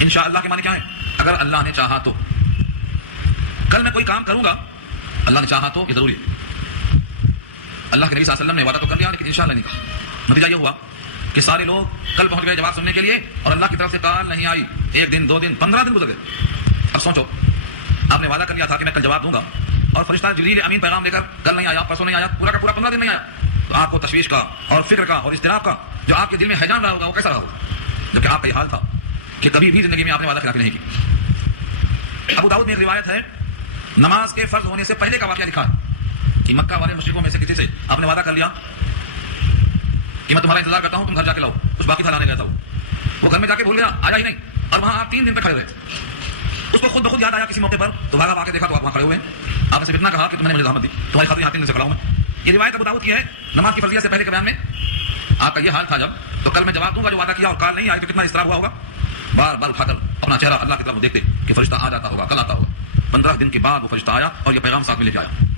انشاءاللہ کے معنی کیا ہے؟ اگر اللہ نے چاہا تو کل میں کوئی کام کروں گا, اللہ نے چاہا تو یہ ضروری ہے. اللہ کے نبی صلی اللہ علیہ وسلم نے وعدہ تو کر لیا لیکن انشاءاللہ نہیں کہا. نتیجہ یہ ہوا کہ سارے لوگ کل پہنچ گئے جواب سننے کے لیے اور اللہ کی طرف سے کال نہیں آئی. 1 دن 2 دن 15 دن گزر گئے. اب سوچو, آپ نے وعدہ کر لیا تھا کہ میں کل جواب دوں گا اور فرشتہ جبریل امین پیغام لے کر کل نہیں آیا, پرسوں نہیں آیا, پورا کا پورا 15 دن نہیں آیا, تو آپ کو تشویش کا اور فکر کا اور اضطراب کا جو آپ کے دل میں ہیجان رہا ہوگا وہ کیسا رہا ہوگا, جبکہ آپ کا یہ حال تھا کہ کبھی بھی زندگی میں آپ نے وعدہ خلافی نہیں کی. ابو داؤد میں ایک روایت ہے, نماز کے فرض ہونے سے پہلے کا واقعہ لکھا ہے کہ مکہ والے مشرکوں میں سے کسی سے آپ نے وعدہ کر لیا کہ میں تمہارا انتظار کرتا ہوں, تم گھر جا کے لاؤ. کچھ باقی تھا لانے گیا تھا, وہ گھر میں جا کے بھول گیا, آیا ہی نہیں, اور وہاں آپ 3 دن تک کھڑے رہے. اس کو خود بخود یاد آیا کسی موقع پر, تو بھاگا آ کے دیکھا تو آپ وہاں کھڑے ہوئے ہیں. آپ نے صرف اتنا کہا کہ تم نے مجھے زحمت دی, تمہاری خاطر یہاں 3 دن سے کھڑا ہوں میں. یہ روایت ابو داؤد کی ہے نماز کی فرضیت سے پہلے کے بیان میں. آپ کا یہ حال تھا جب, تو کل میں جواب دوں گا جو وعدہ کیا اور کال نہیں آئی تو کتنا اضطراب ہوا ہوگا. بار بار اٹھا کر اپنا چہرہ اللہ کی طرف دیکھتے کہ فرشتہ آ جاتا ہوگا, کل آتا ہوگا. 15 دن کے بعد وہ فرشتہ آیا اور یہ پیغام ساتھ میں لے کے آیا.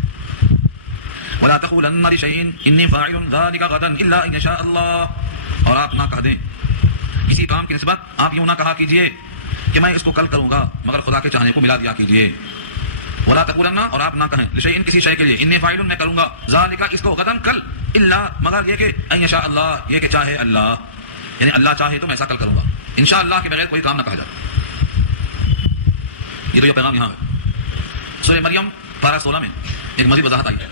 وَلَا تَقُولَنَّ لِشَيْءٍ إِنِّي فَاعِلٌ ذَلِكَ غَدًا إِلَّا إِن يَشَاءَ اللَّهُ, اور آپ نہ کہہ دیں کسی کام کی نسبت, آپ یوں نہ کہا کیجئے کہ میں اس کو کل کروں گا مگر خدا کے چاہنے کو ملا دیا کیجئے. وَلَا تَقُولَنَّ, اور آپ نہ کہیں لِشَيْءٍ کسی شے کے لیے, إِنِّي فَاعِلٌ میں کروں گا, ذَلِكَ اس کو غدًا کل, إِلَّا مگر یہ کہ إِن يَشَاءَ اللَّهُ یہ کہ چاہے اللہ, یعنی اللہ چاہے تو میں ایسا کل کروں گا. انشاءاللہ کے بغیر کوئی کام نہ کہا جائے. یہ تو یہ پیغام یہاں ہے. سورہ مریم پارہ 16 میں ایک مزید وضاحت آئی ہے.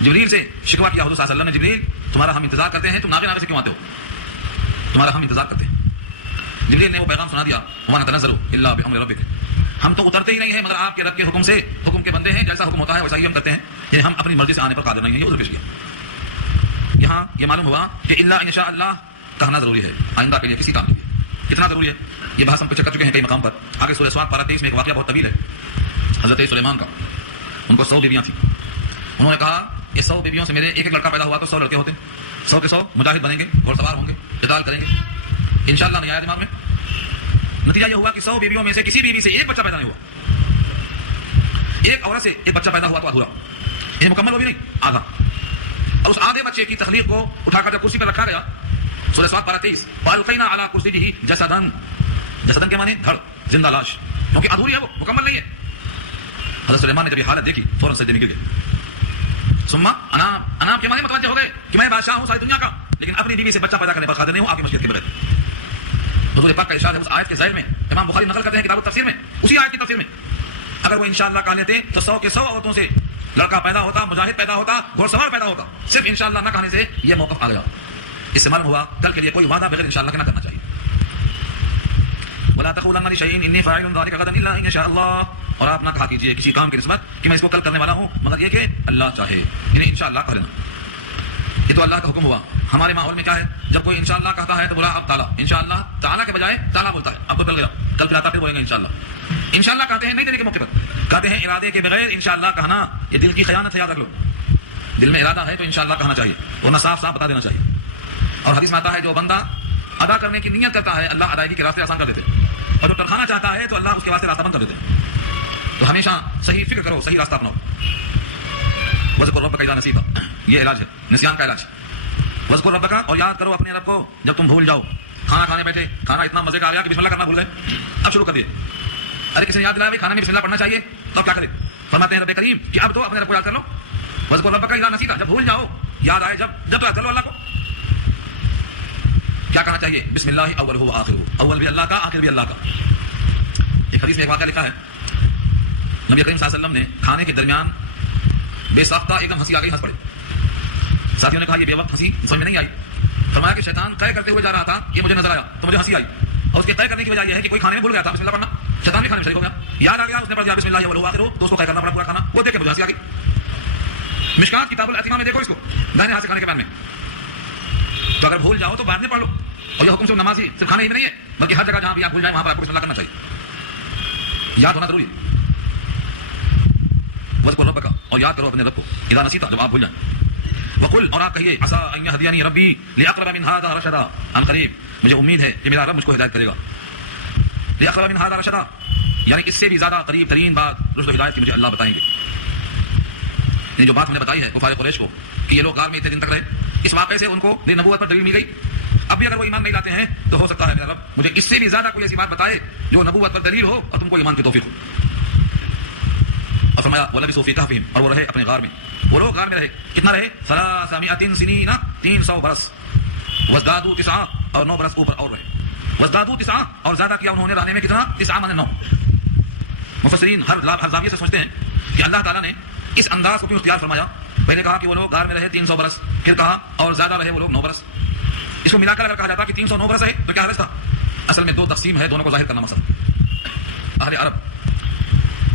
جبریل سے شکوہ کیا حضور صلی اللہ علیہ وسلم نے, جبریل تمہارا ہم انتظار کرتے ہیں, تم ناغے ناغے سے کیوں آتے ہو, تمہارا ہم انتظار کرتے ہیں. جبریل نے وہ پیغام سنا دیا, وما نتنزل الا بامر ربک, ہم تو اترتے ہی نہیں ہیں مگر آپ کے رب کے حکم سے, حکم کے بندے ہیں, جیسا حکم ہوتا ہے ویسا ہی ہم کرتے ہیں, یعنی ہم اپنی مرضی سے آنے پر قادر نہیں ہیں. یہ عذر پیش کیا. یہاں یہ معلوم ہوا کہ الا ان شاء اللہ کہنا ضروری ہے آئندہ کے لیے کسی کام کے لیے. کتنا ضروری ہے یہ بحث ہم پہ کر چکے ہیں کئی مقام پر. آگے سورہ سواد پارہ 23 میں ایک واقعہ بہت طویل ہے حضرت سلیمان کا. ان کو 100 بیویاں تھیں. انہوں نے کہا یہ 100 بیویوں سے میرے ایک ایک لڑکا پیدا ہوا تو 100 لڑکے ہوتے, 100 کے 100 مجاہد بنیں گے, گھوڑ سوار ہوں گے, قتال کریں گے. انشاءاللہ نہیں آیا دماغ میں. نتیجہ یہ ہوا کہ 100 بیویوں میں سے کسی بیوی سے ایک بچہ پیدا نہیں ہوا. ایک عورت سے ایک بچہ پیدا ہوا تو ادھورا, یہ مکمل وہ بھی نہیں, آدھا. اور اس آدھے بچے کی تخلیق کو اٹھا کر جب کرسی پر رکھا گیا, سورہ سواد پارہ 23, والقینا علی کرسیہ جسدن, جسدن کے معنی دھڑ, زندہ لاش, کیونکہ ادھوری ہے, وہ مکمل نہیں ہے. حضرت سلیمان نے جب یہ حالت دیکھی فوراً سجدے میں گر گئے. ثم انام کے معنی متوجہ ہو گئے کہ میں بادشاہ ہوں ساری دنیا کا, لیکن اپنی بیوی سے بچہ پیدا کرنے پر قادر نہیں ہوں آپ کی مشیت کے بغیر. حضور پاک کا ارشاد ہے اس آیت کے ذیل میں, امام بخاری نقل کرتے ہیں کتاب التفسیر میں, اسی آیت کی تفسیر میں, اگر وہ انشاءاللہ کہہ لیتے تو 100 کے 100 عورتوں سے لڑکا پیدا ہوتا, مجاہد پیدا ہوتا, گھوڑ سوار پیدا ہوتا. صرف انشاءاللہ نہ کہنے سے یہ موقف آ گیا. اس سے معلوم ہوا کل کے لیے کوئی وعدہ بغیر انشاءاللہ کے نہ کرنا چاہیے. ولا تقولن لشيء اني فاعل ذلك غدا الا ان شاء الله, اور آپ نہ کہا کیجیے کسی کام کی نسبت کہ میں اس کو کل کرنے والا ہوں مگر یہ کہ اللہ چاہے, یعنی انشاءاللہ کہہ لینا. یہ تو اللہ کا حکم ہوا. ہمارے ماحول میں کیا ہے, جب کوئی انشاءاللہ کہتا ہے تو بولا اب تعالیٰ, انشاءاللہ تعالیٰ کے بجائے تعالیٰ بولتا ہے. اب تو کل گیا, کل پھر پھر بولیں گے انشاءاللہ. انشاءاللہ کہتے ہیں نہیں دینے کے موقع پر, کہتے ہیں ارادے کے بغیر انشاءاللہ کہنا یہ دل کی خیانت ہے, یاد رکھ لو. دل میں ارادہ ہے تو انشاءاللہ کہنا چاہیے, ورنہ صاف صاف بتا دینا چاہیے. اور حدیث میں آتا ہے جو بندہ ادا کرنے کی نیت کرتا ہے اللہ ادائیگی کے راستے آسان کر دیتے ہیں, اور جو ٹرکھانا چاہتا ہے تو اللہ اس کے واسطے راستہ بند کر دیتے ہیں. تو ہمیشہ صحیح فکر کرو, صحیح راستہ اپناؤ. وذکر ربک اذا نسیت, یہ علاج ہے نسیان کا علاج. وذکر ربک, اور یاد کرو اپنے رب کو جب تم بھول جاؤ. کھانا کھانے بیٹھے, کھانا اتنا مزے کا آ گیا کہ بسم اللہ کرنا بھول گئے, اب شروع کر دیے. ارے کسی نے یاد دلایا کھانے میں بسم اللہ پڑھنا چاہیے, تو اب کیا کرے؟ فرماتے ہیں رب کریم کہ اب تو اپنے رب کو یاد کر لو. وذکر ربک اذا نسیت, جب بھول جاؤ یاد آئے جب تو یاد کر لو اللہ کو. کیا کہنا چاہیے؟ بسم اللہ اولہ و آخرہ, اول بھی اللہ کا, آخر بھی اللہ کا. ایک حدیث میں ایک واقعہ لکھا ہے, نبی کریم صلی اللہ علیہ وسلم نے کھانے کے درمیان بے ساختہ ایک دم ہنسی آ گئی, ہنس پڑے. ساتھیوں نے کہا یہ بے وقت ہنسی سمجھ میں نہیں آئی, فرمایا کہ شیطان طے کرتے ہوئے جا رہا تھا، یہ مجھے نظر آیا تو مجھے ہنسی آئی، اور اس کے طے کرنے کی وجہ یہ ہے کہ کوئی کھانے میں بھول گیا تھا بسم اللہ پڑھنا، شیطان بھی کھانے میں شریک ہو گیا، یاد آ گیا، اس نے پڑھ دیا بسم اللہ واللہ آخر، تو اس کو طے کرنا پڑا پورا کھانا، وہ دیکھ کے مجھے ہنسی آ گئی۔ مشکات کتاب العتیمہ میں دیکھو اس کو، دائیں ہاتھ سے کھانے کے بعد میں، تو اگر بھول جاؤ تو بعد میں پڑھ لو، اور یہ حکم صرف نماز ہی صرف کھانے ہی میں نہیں ہے، بلکہ ہر جگہ جہاں بھی آپ بھول جائیں وہاں پر آپ کو بسم اللہ کرنا چاہیے، یاد ہونا ضروری ہے۔ وذکر ربک، اور یاد کرو اپنے رب کو، اذا نسیت، جب آپ بھول جائیں، وقل، اور آپ کہیے، عسى ان يهديني ربي لاقرب من هذا رشدا، ان قریب مجھے امید ہے کہ میرا رب مجھ کو ہدایت کرے گا، لاقرب من هذا رشدا، یعنی اس سے بھی زیادہ قریب ترین بات رشد و ہدایت کی مجھے اللہ بتائیں گے۔ یہ جو بات ہم نے بتائی ہے کفار قریش کو کہ یہ لوگ غار میں اتنے دن تک رہے، اس واقعے سے ان کو نبوت پر دلیل مل گئی، اب بھی اگر وہ ایمان نہیں لاتے ہیں تو ہو سکتا ہے میرا رب مجھے اس سے بھی زیادہ کوئی ایسی بات بتائے جو نبوت پر دلیل ہو اور تم کو ایمان کی توفیق ہو۔ اور فرمایا وَلَبِثُوا فِي كَهْفِهِمْ، اور وہ رہے اپنے غار میں، وہ لوگ غار میں رہے، کتنا رہے؟ 300 سنین، 300 برس، وازدادوا 9، اور 9 برس اوپر اور رہے، وازدادوا 9، اور زیادہ کیا انہوں نے رہنے میں، کتنا؟ 9 معنی 9۔ مفسرین ہر زاویے سے سمجھتے ہیں کہ اللہ تعالیٰ نے اس انداز کو کیوں اختیار فرمایا، پہلے کہا کہ وہ لوگ غار میں رہے 300 برس، پھر کہا اور زیادہ رہے وہ لوگ 9 برس، اس کو ملا کر اگر کہا جاتا کہ 309 برس ہے تو کیا حرج تھا؟ اصل میں 2 تقسیم ہے، دونوں کو ظاہر کرنا مسئلہ۔ اہل عرب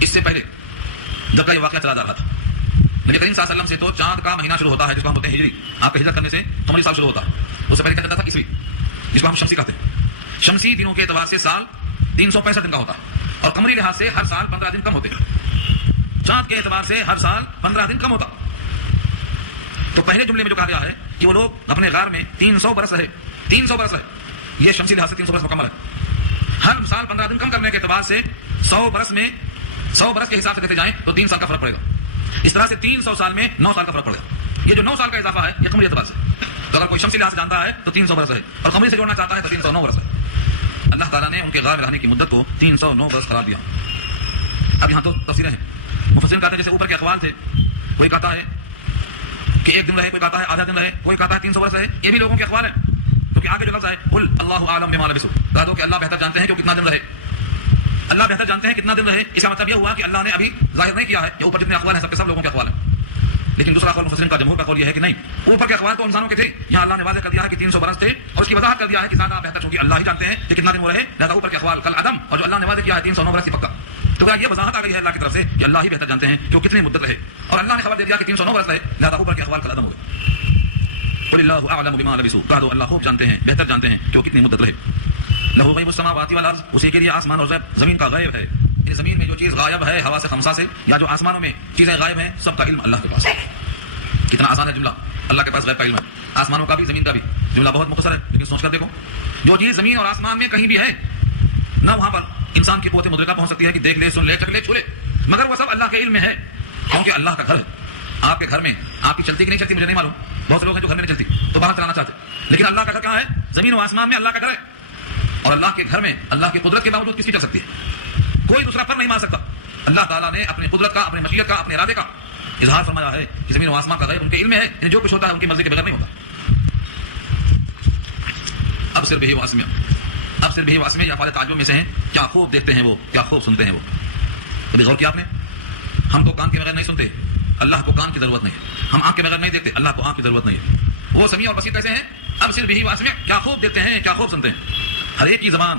اس سے پہلے جب کا یہ واقعہ چلا جا رہا تھا، نبی کریم صلی اللہ علیہ وسلم سے تو چاند کا مہینہ شروع ہوتا ہے جس کو ہم بولتے ہیں ہجری، آپ کے ہجرت کرنے سے قمری سال شروع ہوتا ہے، اس سے پہلے کیا چلتا تھا عیسوی، جس کو ہم شمسی کہتے ہیں۔ شمسی دنوں کے اعتبار سے سال 365 دن کا ہوتا ہے، اور قمری لحاظ سے ہر سال 15 دن کم ہوتے ہیں، چاند کے اعتبار سے ہر سال 15 دن کم ہوتا۔ تو پہلے جملے میں جو کہا گیا ہے کہ وہ لوگ اپنے غار میں 300 برس رہے، 300 برس رہے، یہ شمسی لحاظ سے 300 برس مکمل ہے، ہر سال 15 دن کم کرنے کے اعتبار سے 100 برس میں 100 برس کے حساب سے دیتے جائیں تو 3 سال کا فرق پڑے گا، اس طرح سے 300 سال میں 9 سال کا فرق پڑے گا۔ یہ جو 9 سال کا اضافہ ہے یہ قمری اعتبار سے، تو اگر کوئی شمسی لحاظ سے جانتا ہے تو 300 برس ہے، اور قمری سے جوڑنا چاہتا ہے تو 309 برس ہے۔ اللہ تعالیٰ نے ان کے غار میں رہنے کی مدت کو 309 برس قرار دیا۔ اب یہاں تو تفسیریں ہیں، مفسرین کہتے ہیں جیسے اوپر کے اقوال تھے، کوئی کہتا ہے کہ 1 دن رہے، کوئی کہتا ہے آدھا دن رہے، کوئی کہتا ہے 300 برس رہے، یہ بھی لوگوں کے اقوال ہیں، کیونکہ آگے جو لفظ ہے قل اللہ اعلم بما لبثوا، کہہ دو کہ اللہ بہتر جانتے ہیں کہ وہ کتنا دن رہے، اللہ بہتر جانتے ہیں کتنا دن رہے، اس کا مطلب یہ ہوا کہ اللہ نے ابھی ظاہر نہیں کیا ہے، یہ اوپر جتنے اقوال ہیں سب کے سب لوگوں کے اقوال ہیں، لیکن دوسرا قول مفسرین کا جمہور کا قول یہ ہے کہ نہیں، اوپر کے اقوال تو انسانوں کے تھے، یہاں اللہ نے واضح کر دیا ہے کہ 300 برس تھے، اور اس کی وضاحت کر دیا ہے کہ زیادہ بہتر چونکہ اللہ ہی جانتے ہیں کہ کتنا دن وہ رہے، لہٰذا اوپر کے اقوال کل عدم، اور جو اللہ نے واضح کیا ہے 309 برس ہی پکا، تو یہ وضاحت آ گئی ہے اللہ کی طرف سے کہ اللہ ہی بہتر جانتے ہیں کہ وہ کتنے مدت رہے، اور اللہ نے خبر دے دیا کہ 309 برس رہے، لہٰذا اوپر کے اقوال کل عدم ہو گئے۔ قل اللہ اعلم بما لبثوا، کہہ دو اللہ خوب جانتے ہیں، بہتر جانتے ہیں کہ وہ کتنی مدت رہے۔ لہ غیب السماوات والارض، اسی کے لیے آسمان اور زمین کا غیب ہے، یہ زمین میں جو چیز غائب ہے حواس خمسہ سے، یا جو آسمانوں میں چیزیں غائب ہیں، سب کا علم اللہ کے پاس ہے۔ کتنا آسان ہے جملہ، اللہ کے پاس غیب کا علم ہے، آسمانوں کا بھی زمین کا بھی، جملہ بہت مختصر ہے لیکن سوچ کر دیکھو، جو چیز زمین اور آسمان میں کہیں بھی ہے، نہ وہاں پر انسان کی قوت مدرکہ پہنچ سکتی ہے کہ دیکھ لے، سن لے، چکھ لے، چھو لے، مگر وہ سب اللہ کے علم میں ہے، کیونکہ اللہ کا گھر ہے۔ آپ کے گھر میں آپ کی چلتی کہ نہیں چلتی مجھے نہیں معلوم، بہت سے لوگ ہیں جو گھر میں نہیں چلتی تو باہر چلانا چاہتے، لیکن اللہ کا گھر کہاں ہے؟ زمین و آسمان میں اللہ کا گھر ہے، اور اللہ کے گھر میں اللہ کی قدرت کے باوجود کس کی چل سکتی ہے؟ کوئی دوسرا پر نہیں مار سکتا۔ اللہ تعالیٰ نے اپنی قدرت کا، اپنی مشیت کا، اپنے ارادے کا اظہار فرمایا ہے کہ زمین و آسمان کا غیب ان کے علم میں ہے، یعنی جو کچھ ہوتا ہے ان کی مرضی کے بغیر نہیں ہوتا۔ اب صرف یہی واسمہ، اب صرف یہی واسمہ یا افعال تعجب میں سے ہیں، کیا خوب دیکھتے ہیں وہ، کیا خوب سنتے ہیں وہ۔ کبھی غور کیا آپ نے؟ ہم تو کان کے بغیر نہیں سنتے، اللہ کو کان کی ضرورت نہیں ہے، ہم آنکھ کے بغیر نہیں دیکھتے، اللہ کو آنکھ کی ضرورت نہیں ہے، وہ سمیع اور بصیر کیسے ہیں؟ اب صرف یہی واسمہ، کیا خوب دیکھتے ہیں، کیا خوب سنتے ہیں، ہر ایک کی زبان،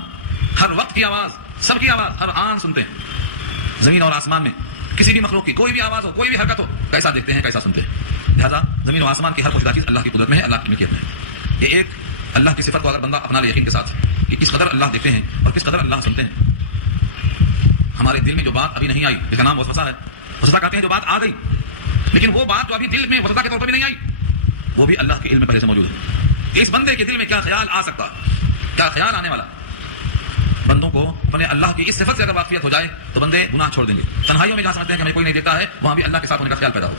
ہر وقت کی آواز، سب کی آواز ہر آن سنتے ہیں، زمین اور آسمان میں کسی بھی مخلوق کی کوئی بھی آواز ہو، کوئی بھی حرکت ہو، کیسا دیکھتے ہیں، کیسا سنتے ہیں۔ لہٰذا زمین و آسمان کی ہر کچھ چیز اللہ کی قدرت میں ہے، اللہ کی ملکیت میں ہے۔ یہ ایک اللہ کی صفت کو اگر بندہ اپنا لے یقین کے ساتھ کہ کس قدر اللہ دیکھتے ہیں اور کس قدر اللہ سنتے ہیں، ہمارے دل میں جو بات ابھی نہیں آئی، اس کا نام وسوسہ ہے، وسوسہ کہتے ہیں جو بات آ گئی، لیکن وہ بات جو ابھی دل میں وسوسہ کے طور پر بھی نہیں آئی، وہ بھی اللہ کے علم میں پہلے سے موجود ہے۔ اس بندے کے دل میں کیا خیال آ سکتا، کیا خیال آنے والا، بندوں کو اپنے اللہ کی اس صفت سے اگر واقفیت ہو جائے تو بندے گناہ چھوڑ دیں گے۔ تنہائیوں میں جہاں سمجھتے ہیں کہ ہمیں کوئی نہیں دیکھتا ہے، وہاں بھی اللہ کے ساتھ ہونے کا خیال پیدا ہو۔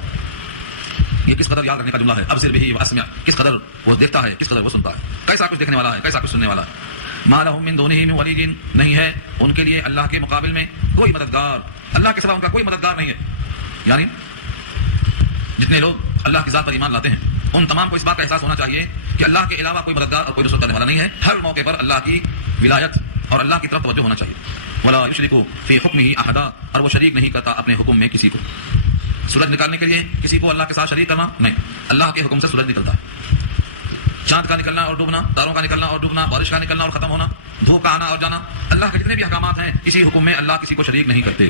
یہ کس قدر یاد رکھنے کا جملہ ہے، اب صرف یہی واسمع، کس قدر وہ دیکھتا ہے، کس قدر وہ سنتا ہے، کیسا کچھ دیکھنے والا ہے، کیسا کچھ سننے والا ہے۔ ما لہم من دونہ من ولی، نہیں ہے ان کے لیے اللہ کے مقابل میں کوئی مددگار، اللہ کے سوا ان کا کوئی مددگار نہیں ہے۔ یعنی جتنے لوگ اللہ کی ذات پر ایمان لاتے ہیں ان تمام کو اس بات کا احساس ہونا چاہیے کہ اللہ کے علاوہ کوئی مددگار اور کوئی نصرت کرنے والا نہیں ہے، ہر موقع پر اللہ کی ولایت اور اللہ کی طرف توجہ ہونا چاہیے۔ ولا یشرک فی حکمہ احدا، اور وہ شریک نہیں کرتا اپنے حکم میں کسی کو۔ سورج نکالنے کے لیے کسی کو اللہ کے ساتھ شریک کرنا نہیں، اللہ کے حکم سے سورج نکلتا ہے۔ چاند کا نکلنا اور ڈوبنا، تاروں کا نکلنا اور ڈوبنا، بارش کا نکلنا اور ختم ہونا، دھوپ کا آنا اور جانا، اللہ کے جتنے بھی احکامات ہیں کسی حکم میں اللہ کسی کو شریک نہیں کرتے،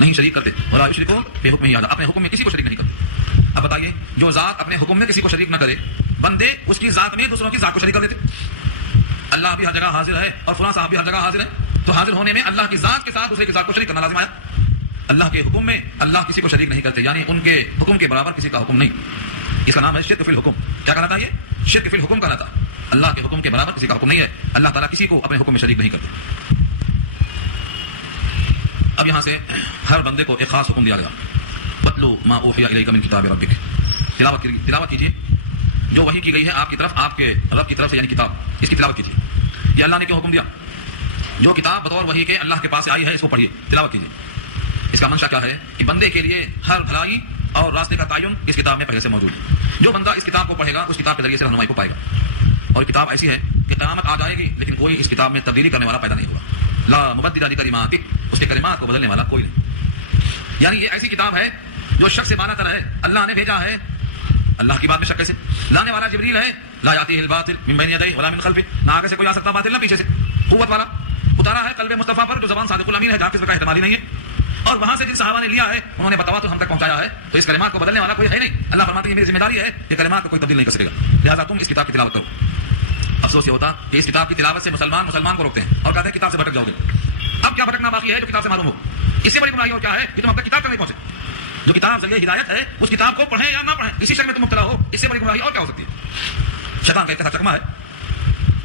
نہیں شریک کرتے. ولا یشرکون بحکمہ احدا، اپنے حکم میں کسی کو شریک نہیں کرتے. اب بتائیے جو ذات اپنے حکم میں کسی کو شریک نہ کرے، بندے اس کی ذات میں دوسروں کی ذات کو شریک کر دیتے. اللہ بھی ہر جگہ حاضر ہے اور فلاں صاحب بھی ہر جگہ حاضر ہے، تو حاضر ہونے میں اللہ کی ذات کے ساتھ دوسرے کی ذات کو شریک کرنا لازم آیا. اللہ کے حکم میں اللہ کسی کو شریک نہیں کرتے، یعنی ان کے حکم کے برابر کسی کا حکم نہیں. اس کا نام ہے شرک فی الحکم. کیا کہنا تھا یہ؟ شرک فی الحکم کہنا تھا. اللہ کے حکم کے برابر کسی کا حکم نہیں ہے. اللہ تعالیٰ کسی کو اپنے حکم میں شریک نہیں کرتے. اب یہاں سے ہر بندے کو ایک خاص حکم دیا گیا. وَاتْلُو مَا أُوحِيَ إِلَيْكَ مِن کِتَابِ رَبِّكَ، تلاوت کیجیے جو وحی کی گئی ہے آپ کی طرف، آپ کے رب کی طرف سے، یعنی کتاب، اس کی تلاوت کیجیے. یہ اللہ نے کیوں حکم دیا؟ جو کتاب بطور وحی کے اللہ کے پاس سے آئی ہے اس کو پڑھیے، تلاوت کیجیے. اس کا منشا کیا ہے کہ بندے کے لیے ہر بھلائی اور راستے کا تعین اس کتاب میں پہلے سے موجود ہے. جو بندہ اس کتاب کو پڑھے گا اس کتاب کے ذریعے سے رہنمائی کو پائے گا. اور کتاب ایسی ہے کہ قیامت آ جائے گی لیکن کوئی اس کتاب میں تبدیلی کرنے والا پیدا نہیں ہوگا. لا مبدل لکلماتہ، اس کے کلمات کو بدلنے والا کوئی نہیں. یعنی یہ ایسی کتاب ہے جو شک سے بالا تر ہے. اللہ نے بھیجا ہے، اللہ کی بات میں شک کیسے؟ لانے والا جبریل ہے، لا یاتیہ الباطل من بین یدیہ ولا من خلفہ، نہ آگے سے کوئی آ سکتا باطل نہ پیچھے سے. قوت والا اتارا ہے قلب مصطفیٰ پر جو زبان صادق الامین ہے، جہاں کس کا احتمال ہی نہیں ہے. اور وہاں سے جن صحابہ نے لیا ہے انہوں نے بتوا تو ہم تک پہنچایا ہے. تو اس کلمات کو بدلنے والا کوئی ہے نہیں. اللہ فرماتے ہیں میری ذمہ داری ہے کہ کلمات کو کوئی تبدیل نہیں کر سکے گا، لہٰذا تم اس کتاب کی تلاوت کرو. افسوس یہ ہوتا کہ اس کتاب کی تلاوت سے مسلمان کو روکتے ہیں اور کہتے ہیں کتاب سے بھٹک جاؤ گے. اب کیا بھٹکنا باقی ہے جو کتاب سے معلوم ہو؟ اس سے بڑی گمراہی اور کیا ہے کہ تم اب تک کتاب تک نہیں پہنچے. جو کتاب ذریعہ ہدایت ہے اس کتاب کو پڑھیں یا نہ پڑھیں، اسی شک میں تم مبتلا ہو. اس سے بڑی گمراہی اور کیا ہو سکتی ہے؟ شیطان کا ایک ایسا چکما ہے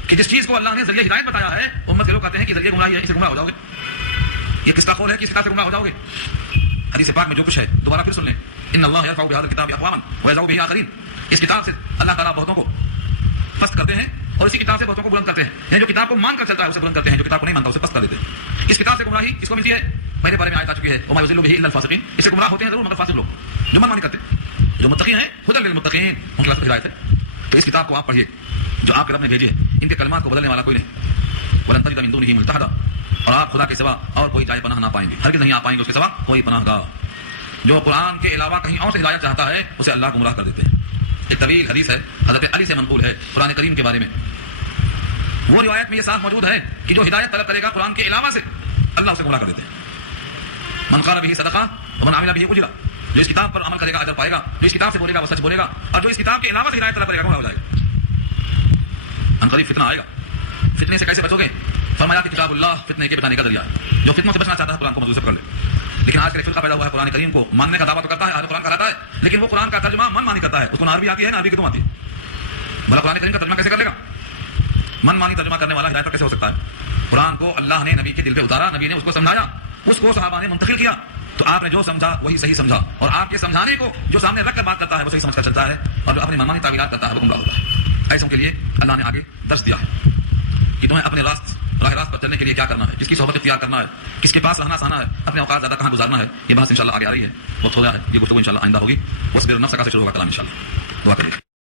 کہ جس چیز کو اللہ نے ذریعہ ہدایت بتایا ہے امت کے لوگ کہتے ہیں کہ ذریعہ گمراہی ہے، اس سے گمراہ ہو جاؤ گے. یہ کس کا قول ہے کہ اس کتاب سے گمراہ ہو جاؤ گے؟ حدیث پاک میں جو کچھ ہے دوبارہ پھر سن لیں. ان اللہ یرفع بہذا الکتاب اقواما ویضع بہ آخرین. اس کتاب سے اللہ تعالیٰ بہتوں کو پست کرتے ہیں اور اسی کتاب سے بہتوں کو بلند کرتے ہیں. یعنی جو کتاب کو مان کر چلتا ہے اسے بلند کرتے ہیں، جو کتاب کو نہیں مانتا اسے پست کر دیتے ہیں. اس کتاب سے گمراہی کس کو ملتی ہے؟ پہلے بارے میں آیت آ چکی ہے وما یضل بہ الا الفاسقین. اس سے گمراہ ہوتے ہیں ضرور مگر فاسق لوگ جو من مانی کرتے. جو متقی ہیں ہدی للمتقین، ان کے پاس ہدایت ہے. تو اس کتاب کو آپ پڑھیے جو آپ کے رب نے بھیجی ہے. ان کے کلمات کو بدلنے والا کوئی نہیں. ولن تجد من دونه ملتحدا، اور آپ خدا کے سوا اور کوئی جائے پناہ نہ پائیں گے، ہرگز نہیں آ پائیں گے اس کے سوا کوئی پناہ گاہ. جو قرآن کے علاوہ کہیں اور سے ہدایت چاہتا ہے اسے اللہ گمراہ کر دیتے ہیں. ایک طویل حدیث ہے حضرت علی سے منقول ہے قرآن کریم کے بارے میں. وہ روایت میں یہ صاف موجود ہے کہ جو ہدایت طلب کرے گا قرآن کے علاوہ سے اللہ اسے گمراہ کر دیتے ہیں. من قال به صدقہ ومن عمل به اجر. جو اس کتاب پر عمل کرے گا اجر پائے گا، جو اس کتاب سے بولے گا وہ سچ بولے گا، اور جو اس کتاب کے علاوہ سے ہدایت طلب کرے گا گمراہ ہو جائے گا. ان قریب فتنہ آئے گا. فتنے سے کیسے بچو گے؟ فرمایا کہ کتاب اللہ فتنے کے بچانے کا ذریعہ ہے. جو فتنوں سے بچنا چاہتا ہے قرآن کو مضبوط سے پکڑ لے. لیکن آج کا فرقہ پیدا ہوا ہے قرآن کریم کو ماننے کا دعویٰ تو کرتا ہے، قرآن کہلاتا ہے، لیکن وہ قرآن کا ترجمہ من مانی کرتا ہے. اس کو نہ عربی آتی ہے نہ عربی کی تم آتی ہے. بھلا قرآن کریم کا ترجمہ کیسے کر لے گا؟ من مانی ترجمہ کرنے والا ہدایت پر کیسے ہو سکتا ہے؟ قرآن کو اللہ نے نبی کے دل پہ اتارا، نبی نے اس کو سمجھایا، اس کو صحابہ نے منتقل کیا، تو آپ نے جو سمجھا وہی صحیح سمجھا. اور آپ کے سمجھانے کو جو سامنے رکھ کر بات کرتا ہے وہ صحیح سمجھ کر چلتا ہے، اور جو اپنی منمانی تعویلات کرتا ہے وہ گمراہ ہوتا ہے. ایسوں کے لیے اللہ نے آگے درس دیا ہے کہ تمہیں اپنے راہ راست پر چلنے کے لیے کیا کرنا ہے، کس کی صحبت اختیار کرنا ہے، کس کے پاس رہنا سہنا ہے، اپنے اوقات زیادہ کہاں گزارنا ہے. یہ بات انشاءاللہ آگے آ رہی ہے، وقت ہو گیا ہے، یہ گفتگو انشاءاللہ آئندہ ہوگی. واصبر نفسک سے شروع ہوگا کلام انشاءاللہ. دعا کریے.